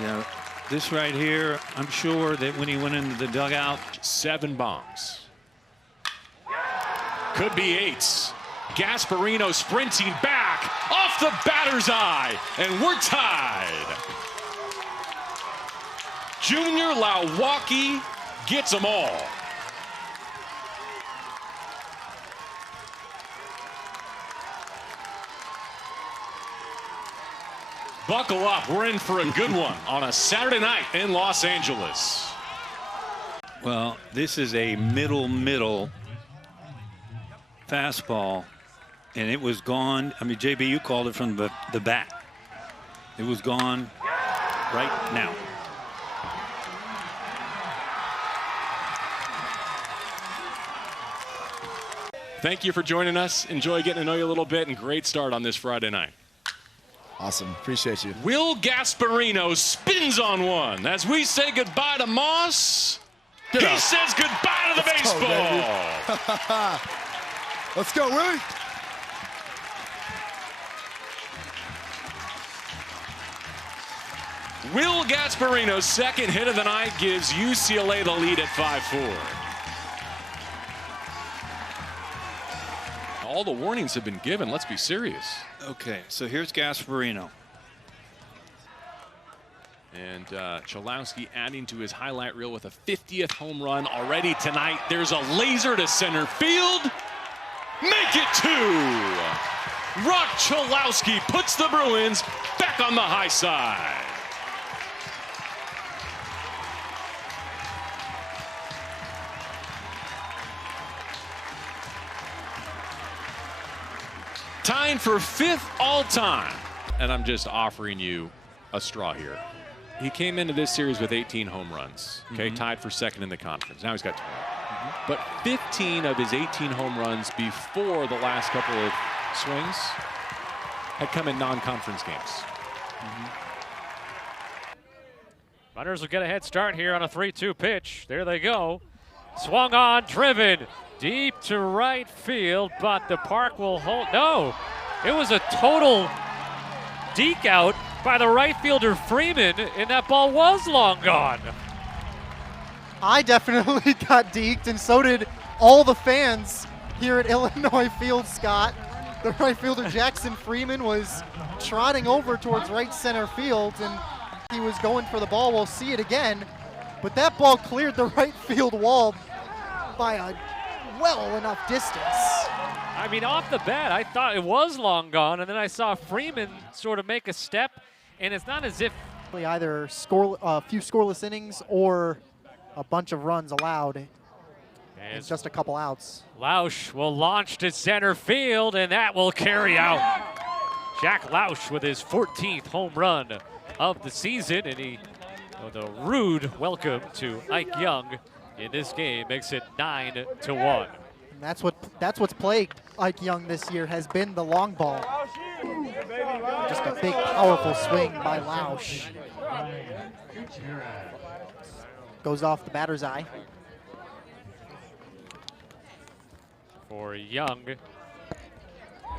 Yeah, this right here, I'm sure that when he went into the dugout. 7 bombs. Could be 8s. Gasparino sprinting back off the batter's eye, and we're tied. Junior Lawaki gets them all. buckle up. We're in for a good one on a Saturday night in Los Angeles. Well, this is a middle fastball, and it was gone. I mean, JB, you called it from the bat. It was gone right now. Thank you for joining us. Enjoy getting to know you a little bit, and great start on this Friday night. Awesome. Appreciate you. Will Gasparino spins on one. As we say goodbye to Moss, he says goodbye to the baseball. Let's go, Willie. Will Gasparino's second hit of the night gives UCLA the lead at 5-4. All the warnings have been given. Let's be serious. Okay, so here's Gasparino. And Cholowski adding to his highlight reel with a 50th home run already tonight. There's a laser to center field. Make it 2. Rock Cholowski puts the Bruins back on the high side. Tying for 5th all-time. And I'm just offering you a straw here. He came into this series with 18 home runs, okay, tied for 2nd in the conference. Now he's got 20. But 15 of his 18 home runs before the last couple of swings had come in non-conference games. Runners will get a head start here on a 3-2 pitch. There they go. Swung on, driven deep to right field, but the park will hold. No, it was a total deke out by the right fielder Freeman, and that ball was long gone. I definitely got deked, and so did all the fans here at Illinois Field, Scott. The right fielder Jackson Freeman was trotting over towards right center field, and he was going for the ball. We'll see it again, but that ball cleared the right field wall by a well enough distance. I mean, off the bat, I thought it was long gone, and then I saw Freeman sort of make a step, and it's not as if either a few scoreless innings or a bunch of runs allowed and just a couple outs. Lausch will launch to center field, and that will carry out. Jack Lausch with his 14th home run of the season, and he, with a rude welcome to Ike Young in this game, makes it 9-1. And that's what's plagued Ike Young this year, has been the long ball. Just a big, powerful swing by Lausch. Goes off the batter's eye. For Young, it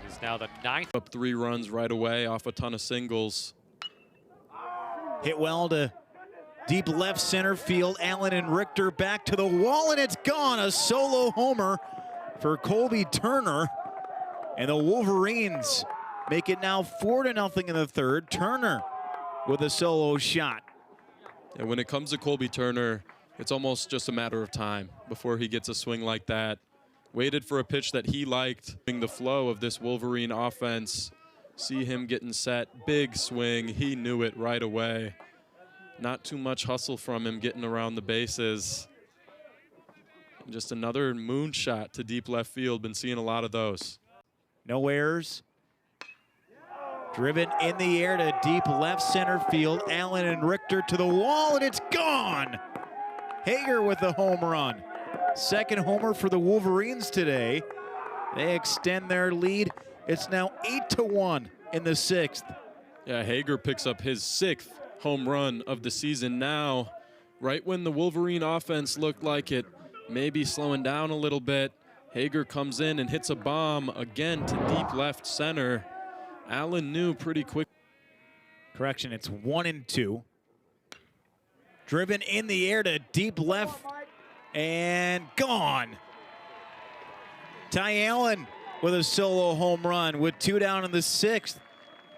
is now the 9th. Up 3 runs right away off a ton of singles. Hit well to deep left center field. Allen and Richter back to the wall, and it's gone. A solo homer for Colby Turner. And the Wolverines make it now 4-0 in the third. Turner with a solo shot. And when it comes to Colby Turner, it's almost just a matter of time before he gets a swing like that. Waited for a pitch that he liked. The flow of this Wolverine offense. See him getting set. Big swing. He knew it right away. Not too much hustle from him getting around the bases. And just another moonshot to deep left field. Been seeing a lot of those. No errors. Driven in the air to deep left center field. Allen and Richter to the wall, and it's gone. Hager with the home run. Second homer for the Wolverines today. They extend their lead. It's now 8-1 in the 6th. Yeah, Hager picks up his 6th home run of the season now. Right when the Wolverine offense looked like it maybe slowing down a little bit, Hager comes in and hits a bomb again to deep left center. Allen knew pretty quick. Correction, it's 1-2. Driven in the air to deep left and gone. Ty Allen with a solo home run with 2 down in the 6th.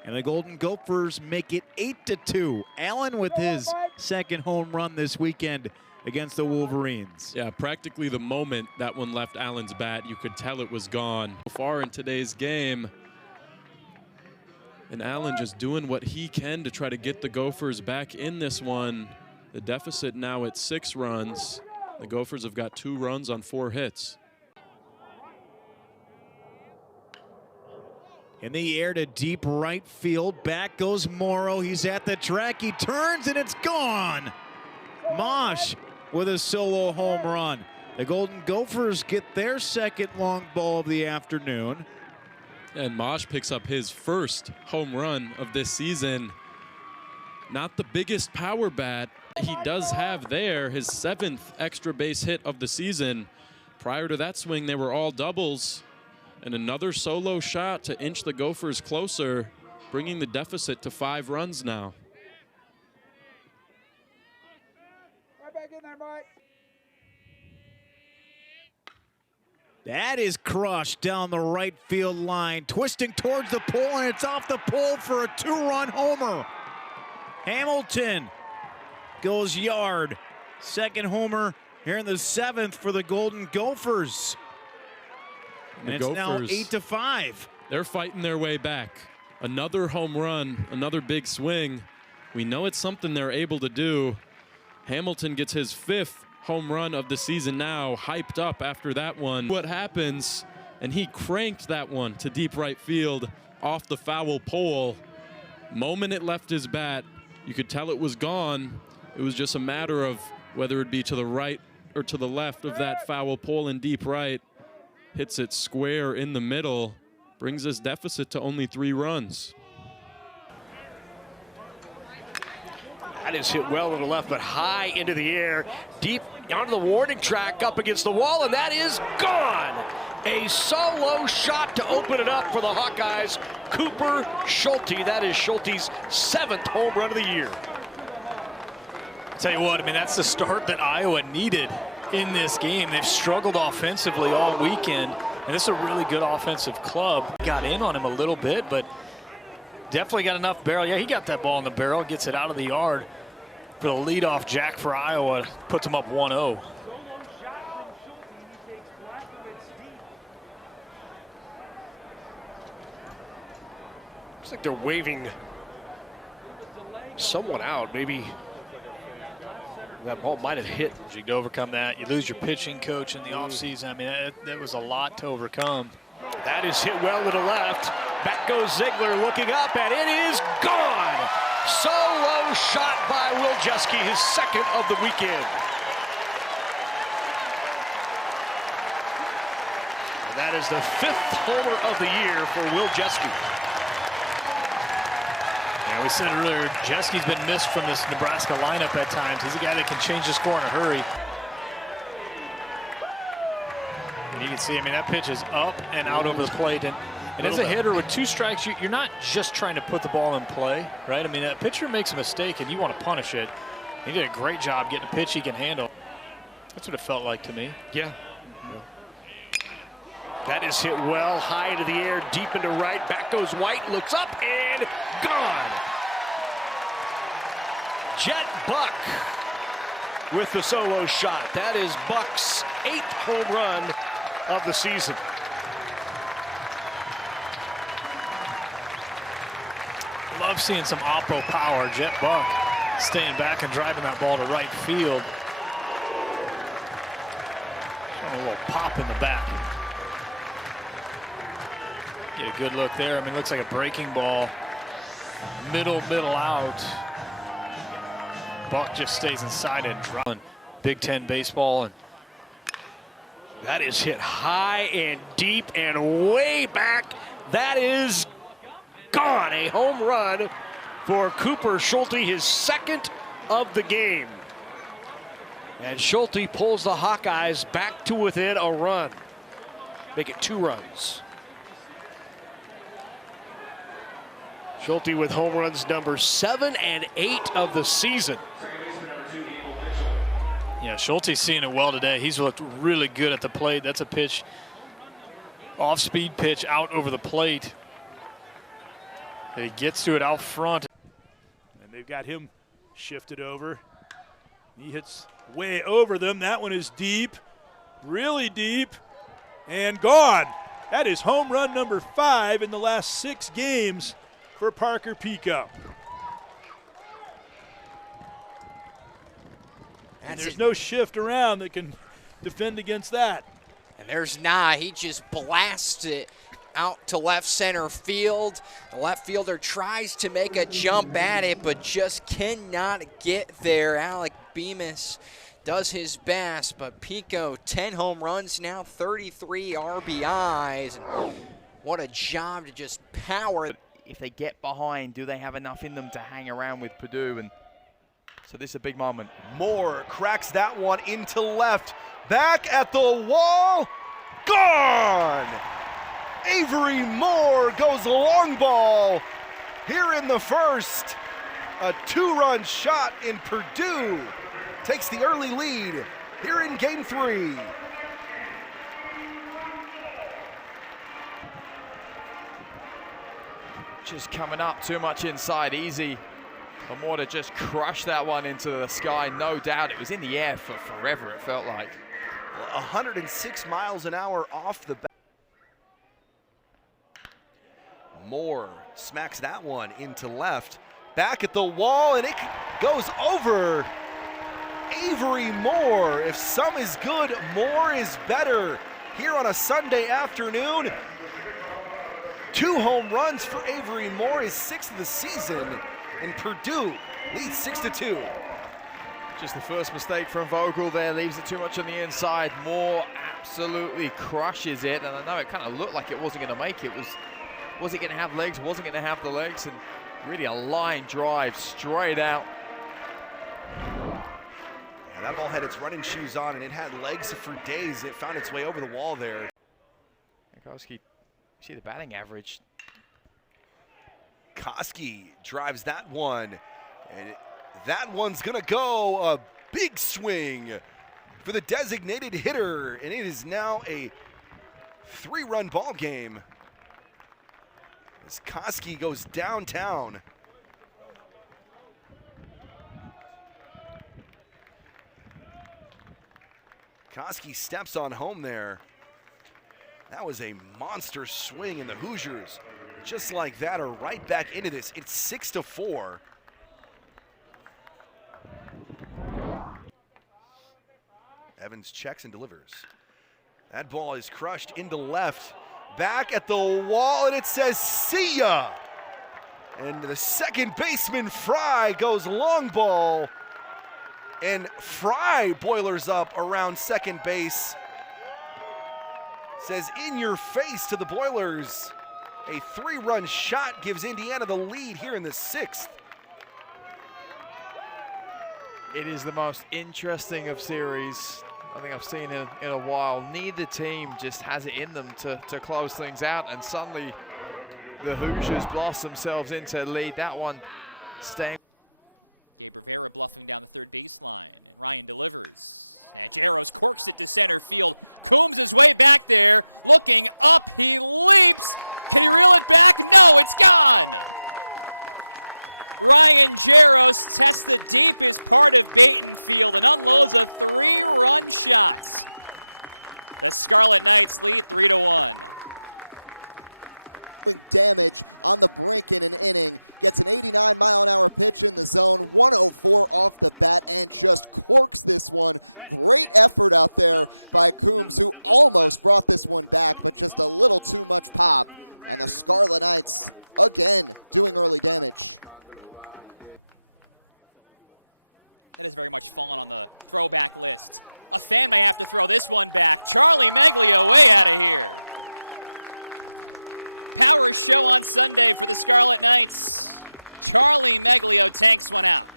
And the Golden Gophers make it 8-2. Allen with his second home run this weekend against the Wolverines. Yeah, practically the moment that one left Allen's bat, you could tell it was gone. So far in today's game, And Allen just doing what he can to try to get the Gophers back in this one. The deficit now at 6 runs. The Gophers have got 2 runs on 4 hits. In the air to deep right field. Back goes Morrow. He's at the track. He turns and it's gone. Mosh with a solo home run. The Golden Gophers get their second long ball of the afternoon. And Mosh picks up his first home run of this season. Not the biggest power bat. He does have there his 7th extra base hit of the season. Prior to that swing, they were all doubles. And another solo shot to inch the Gophers closer, bringing the deficit to 5 runs now. Right back in there, Mike. That is crushed down the right field line, twisting towards the pole, and it's off the pole for a 2-run homer. Hamilton goes yard. Second homer here in the 7th for the Golden Gophers. And it's now 8-5. They're fighting their way back. Another home run, another big swing. We know it's something they're able to do. Hamilton gets his 5th home run of the season now, hyped up after that one. What happens, and he cranked that one to deep right field off the foul pole. Moment it left his bat, you could tell it was gone. It was just a matter of whether it be to the right or to the left of that foul pole in deep right. Hits it square in the middle, brings this deficit to only 3 runs. That is hit well to the left, but high into the air, deep onto the warning track, up against the wall, and that is gone. A solo shot to open it up for the Hawkeyes. Cooper Schulte. That is Schulte's 7th home run of the year. I'll tell you what, I mean, that's the start that Iowa needed in this game. They've struggled offensively all weekend, and this is a really good offensive club. Got in on him a little bit, but definitely got enough barrel. Yeah, he got that ball in the barrel, gets it out of the yard for the leadoff jack for Iowa, puts them up 1-0. Looks like they're waving someone out. Maybe that ball might have hit. You to overcome that. You lose your pitching coach in the offseason. I mean, that was a lot to overcome. That is hit well to the left. Back goes Ziegler looking up, and it is gone. Solo shot by Wiljeski, his 2nd of the weekend. And that is the 5th homer of the year for Wiljeski. Yeah, we said earlier, Jeski's been missed from this Nebraska lineup at times. He's a guy that can change the score in a hurry. And you can see, I mean, that pitch is up and out over the plate. And as a hitter with 2 strikes, you're not just trying to put the ball in play, right? I mean, a pitcher makes a mistake and you want to punish it. He did a great job getting a pitch he can handle. That's what it felt like to me. Yeah. That is hit well, high into the air, deep into right. Back goes White, looks up, and gone. Jet Buck with the solo shot. That is Buck's 8th home run of the season. Love seeing some oppo power. Jet Buck staying back and driving that ball to right field. Showing a little pop in the back. Get a good look there. I mean, looks like a breaking ball. Middle out. Buck just stays inside and dropping. Big Ten baseball. And that is hit high and deep and way back. That is gone. A home run for Cooper Schulte, his 2nd of the game. And Schulte pulls the Hawkeyes back to within a run. Make it 2 runs. Schulte with home runs number 7 and 8 of the season. Yeah, Schulte's seeing it well today. He's looked really good at the plate. That's a pitch, off-speed pitch out over the plate. He gets to it out front. And they've got him shifted over. He hits way over them. That one is deep, really deep, and gone. That is home run number 5 in the last 6 games for Parker Pico. And there's no shift around that can defend against that. And there's Nye. He just blasts it out to left center field. The left fielder tries to make a jump at it, but just cannot get there. Alec Bemis does his best, but Pico, 10 home runs now, 33 RBIs. And what a job to just power. If they get behind, do they have enough in them to hang around with Purdue? And so this is a big moment. Moore cracks that one into left. Back at the wall. Gone! Avery Moore goes long ball here in the first. A 2-run shot in Purdue takes the early lead here in game 3. Just coming up too much inside, easy for Moore to just crush that one into the sky. No doubt it was in the air for forever, it felt like. 106 miles an hour off the bat. Moore smacks that one into left. Back at the wall, and it goes over. Avery Moore. If some is good, Moore is better. Here on a Sunday afternoon, 2 home runs for Avery Moore, his 6th of the season, and Purdue leads 6-2. Just the first mistake from Vogel there, leaves it too much on the inside. Moore absolutely crushes it, and I know it kind of looked like it wasn't going to make it. Was it going to have legs? Wasn't going to have the legs, and really a line drive straight out. Yeah, that ball had its running shoes on, and it had legs for days. It found its way over the wall there. Koski, see the batting average. Koski drives that one, and that one's gonna go a big swing for the designated hitter, and it is now a 3-run ball game as Koski goes downtown. Koski steps on home there. That was a monster swing, and the Hoosiers, just like that, are right back into this. It's 6-4. Evans checks and delivers. That ball is crushed into left. Back at the wall, and it says, see ya! And the second baseman, Fry, goes long ball. And Fry boilers up around second base. Says, in your face to the Boilers. A 3-run shot gives Indiana the lead here in the 6th. It is the most interesting of series I think I've seen in a while. Neither team just has it in them to close things out, and suddenly the Hoosiers blast themselves into lead. That one staying. Gabe Rivera bluffing down the third baseline, and Ryan delivers. And Jaros corks it to center field. Coombs is way back there, looking up, he leaps. Can he reel it back? No, it's gone. Ryan Jaros tests the deepest part of Baton Field and unloads a 3-run shot. The Scarlet Knights lead 3-1. Damage on the brink in an inning, gets an 89-mile-an-hour pitch in the zone, 104 off the bat, and just corks this one. Great effort out there by Coombs, who almost brought this one back, but just a little too much pop. And the Scarlet Knights, again, doing early damage. That has very much fallen on the throwback list. A fan may have to throw this one back. Charlie Meglio way out of here. Power show on Sunday for the Scarlet Knights. Charlie Meglio tanks one out.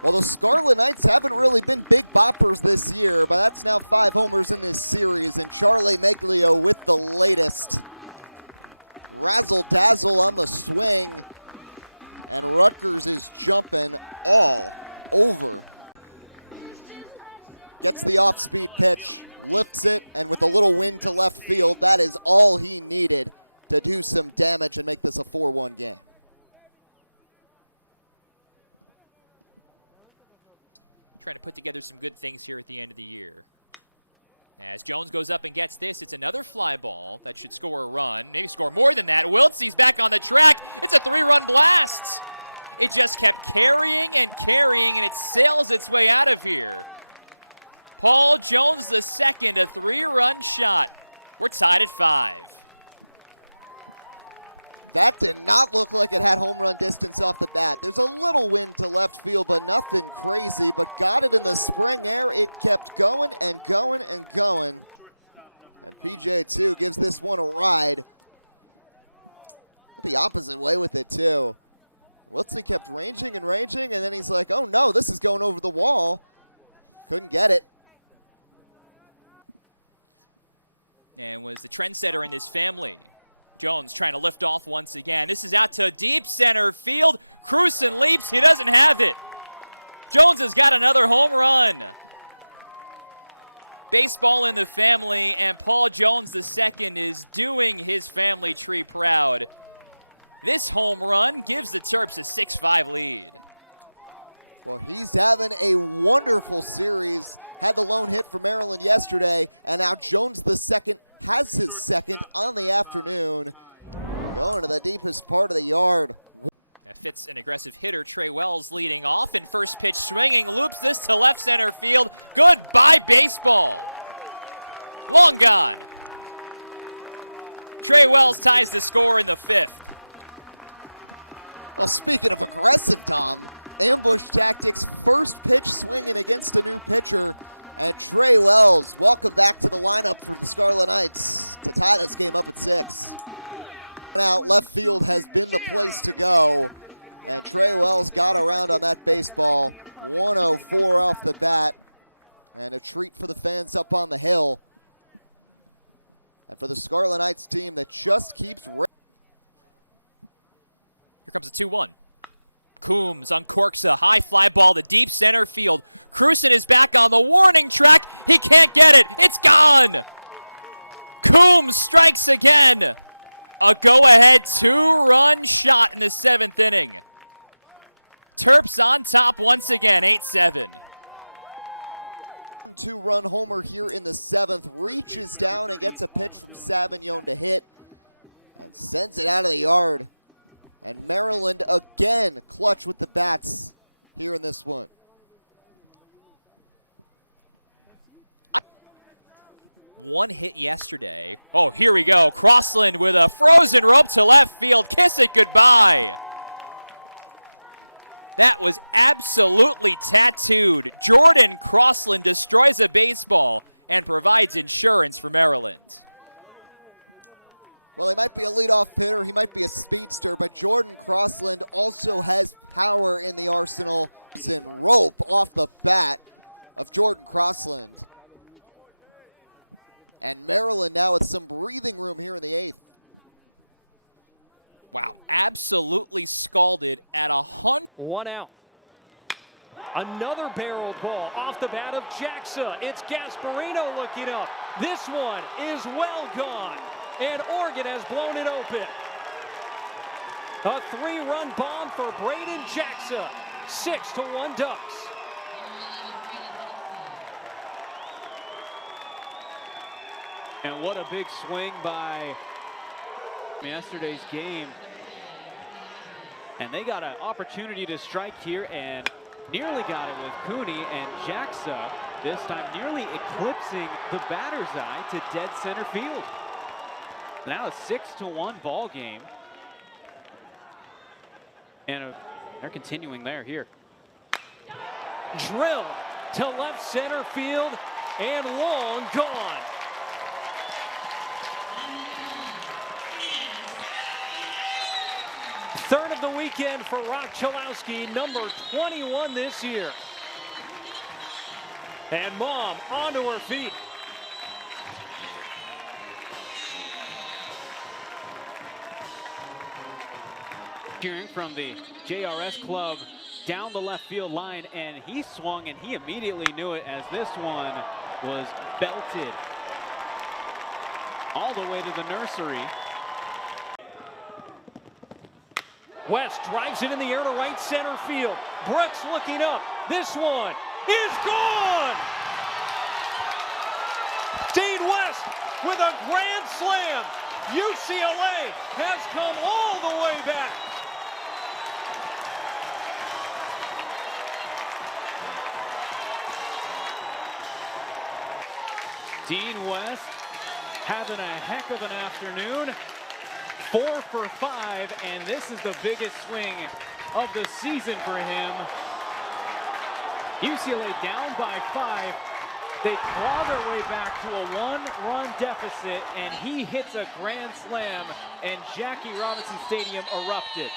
Well, the Scarlet Knights haven't really been big boppers this year, but that's now 5 homers in this series, and Charlie Meglio with the latest. Razzle-dazzle on the swing, and Rutgers is jumping all over. Gets the off-speed pitch, lifts it, and with a little wind to left field, that is all he needed to do some damage and make this a 4-1 game. Trying to put together some good things here at the end of the year. As Jones goes up and gets this, it's another fly ball that should score a run, maybe score more than that. Wiltsey's back on the track. It's a 3-run blast. It just kept carrying, and it sails its way out of here. Paul Jones II, a 3-run shot. We're tied at 5. That did not look like it had home run distance off the bat. There's a little wind to left field, but nothing crazy, but got it in the spring air. It kept going and going and going. And PJ2 gives this one a ride. The opposite way with it, too. Wiltsey kept ranging, and then he's like, oh no, this is going over the wall. Couldn't get it. And was the trendsetter in this family. Jones trying to lift off once again. This is out to deep center field. Cruson leaps. He doesn't have it. Jones has got another home run. Baseball in the family, and Paul Jones II is doing his family tree proud. This home run gives the Terps a 6-5 lead. Well, he's having a wonderful series. Had the lone hit for Maryland yesterday, and now Jones II has his second on the afternoon. Going to the deepest part of the yard. That fits an aggressive hitter. Trey Wells leading off, and first pitch swinging, loops this to left center field. Goodbye, baseball. Long gone. Trey Wells ties the score in the 5th. Well, speaking of aggressive, Tom, ambush tactics, first pitch swinging against a new pitcher. And Trey Wells, welcome back to the lineup for the Scarlet Knights to tie this game up at 6. Now, left field has been the place to go. And Trey Wells got around on that baseball. 104 off the bat. And a treat for the fans up on the hill. And for the Scarlet Knights team that just keeps... Here comes a 2-1. Coombs uncorks a high fly ball to deep center field. Cruson is back on the warning track. He can't get it. It's gone. Coombs strikes again. A go-ahead 2-run shot in the 7th inning. Terps on top once again, 8-7. 2-run homer here in the 7th. Reaches down and gets a pitch from Savignon to hit. And sends it out of the yard. And Maryland again clutch with the bats here in this one. One hit yesterday. Oh, here we go. Crossland with a frozen rope to left field. Kiss it goodbye. That was absolutely tattooed. Jordan Crossland destroys a baseball and provides insurance for Maryland. Well, he might be a leadoff hitter, he might be a speedster, but Jordan Crossland also has power in the arsenal. Rope off the bat of Jordan Crossland. And Maryland now with some breathing room here in the 8th. Wow, absolutely scalded at 100. 1 out. Another barreled ball off the bat of Jackson. It's Gasparino looking up. This one is well gone. And Oregon has blown it open. A 3-run bomb for Braden Jackson. 6-1 Ducks. And what a big swing by yesterday's game. And they got an opportunity to strike here and nearly got it with Cooney, and Jackson this time nearly eclipsing the batter's eye to dead center field. Now a 6-1 ball game. And they're continuing there here. Drill to left center field and long gone. Third of the weekend for Rock Chalowski, number 21 this year. And Mom onto her feet. Cheering from the JRS club down the left field line, and he swung and he immediately knew it as this one was belted all the way to the nursery. West drives it in the air to right center field. Brooks looking up. This one is gone. with a grand slam. UCLA has come all the way back. Dean West having a heck of an afternoon. 4 for 5, and this is the biggest swing of the season for him. UCLA down by 5. They claw their way back to a 1-run deficit, and he hits a grand slam, and Jackie Robinson Stadium erupted.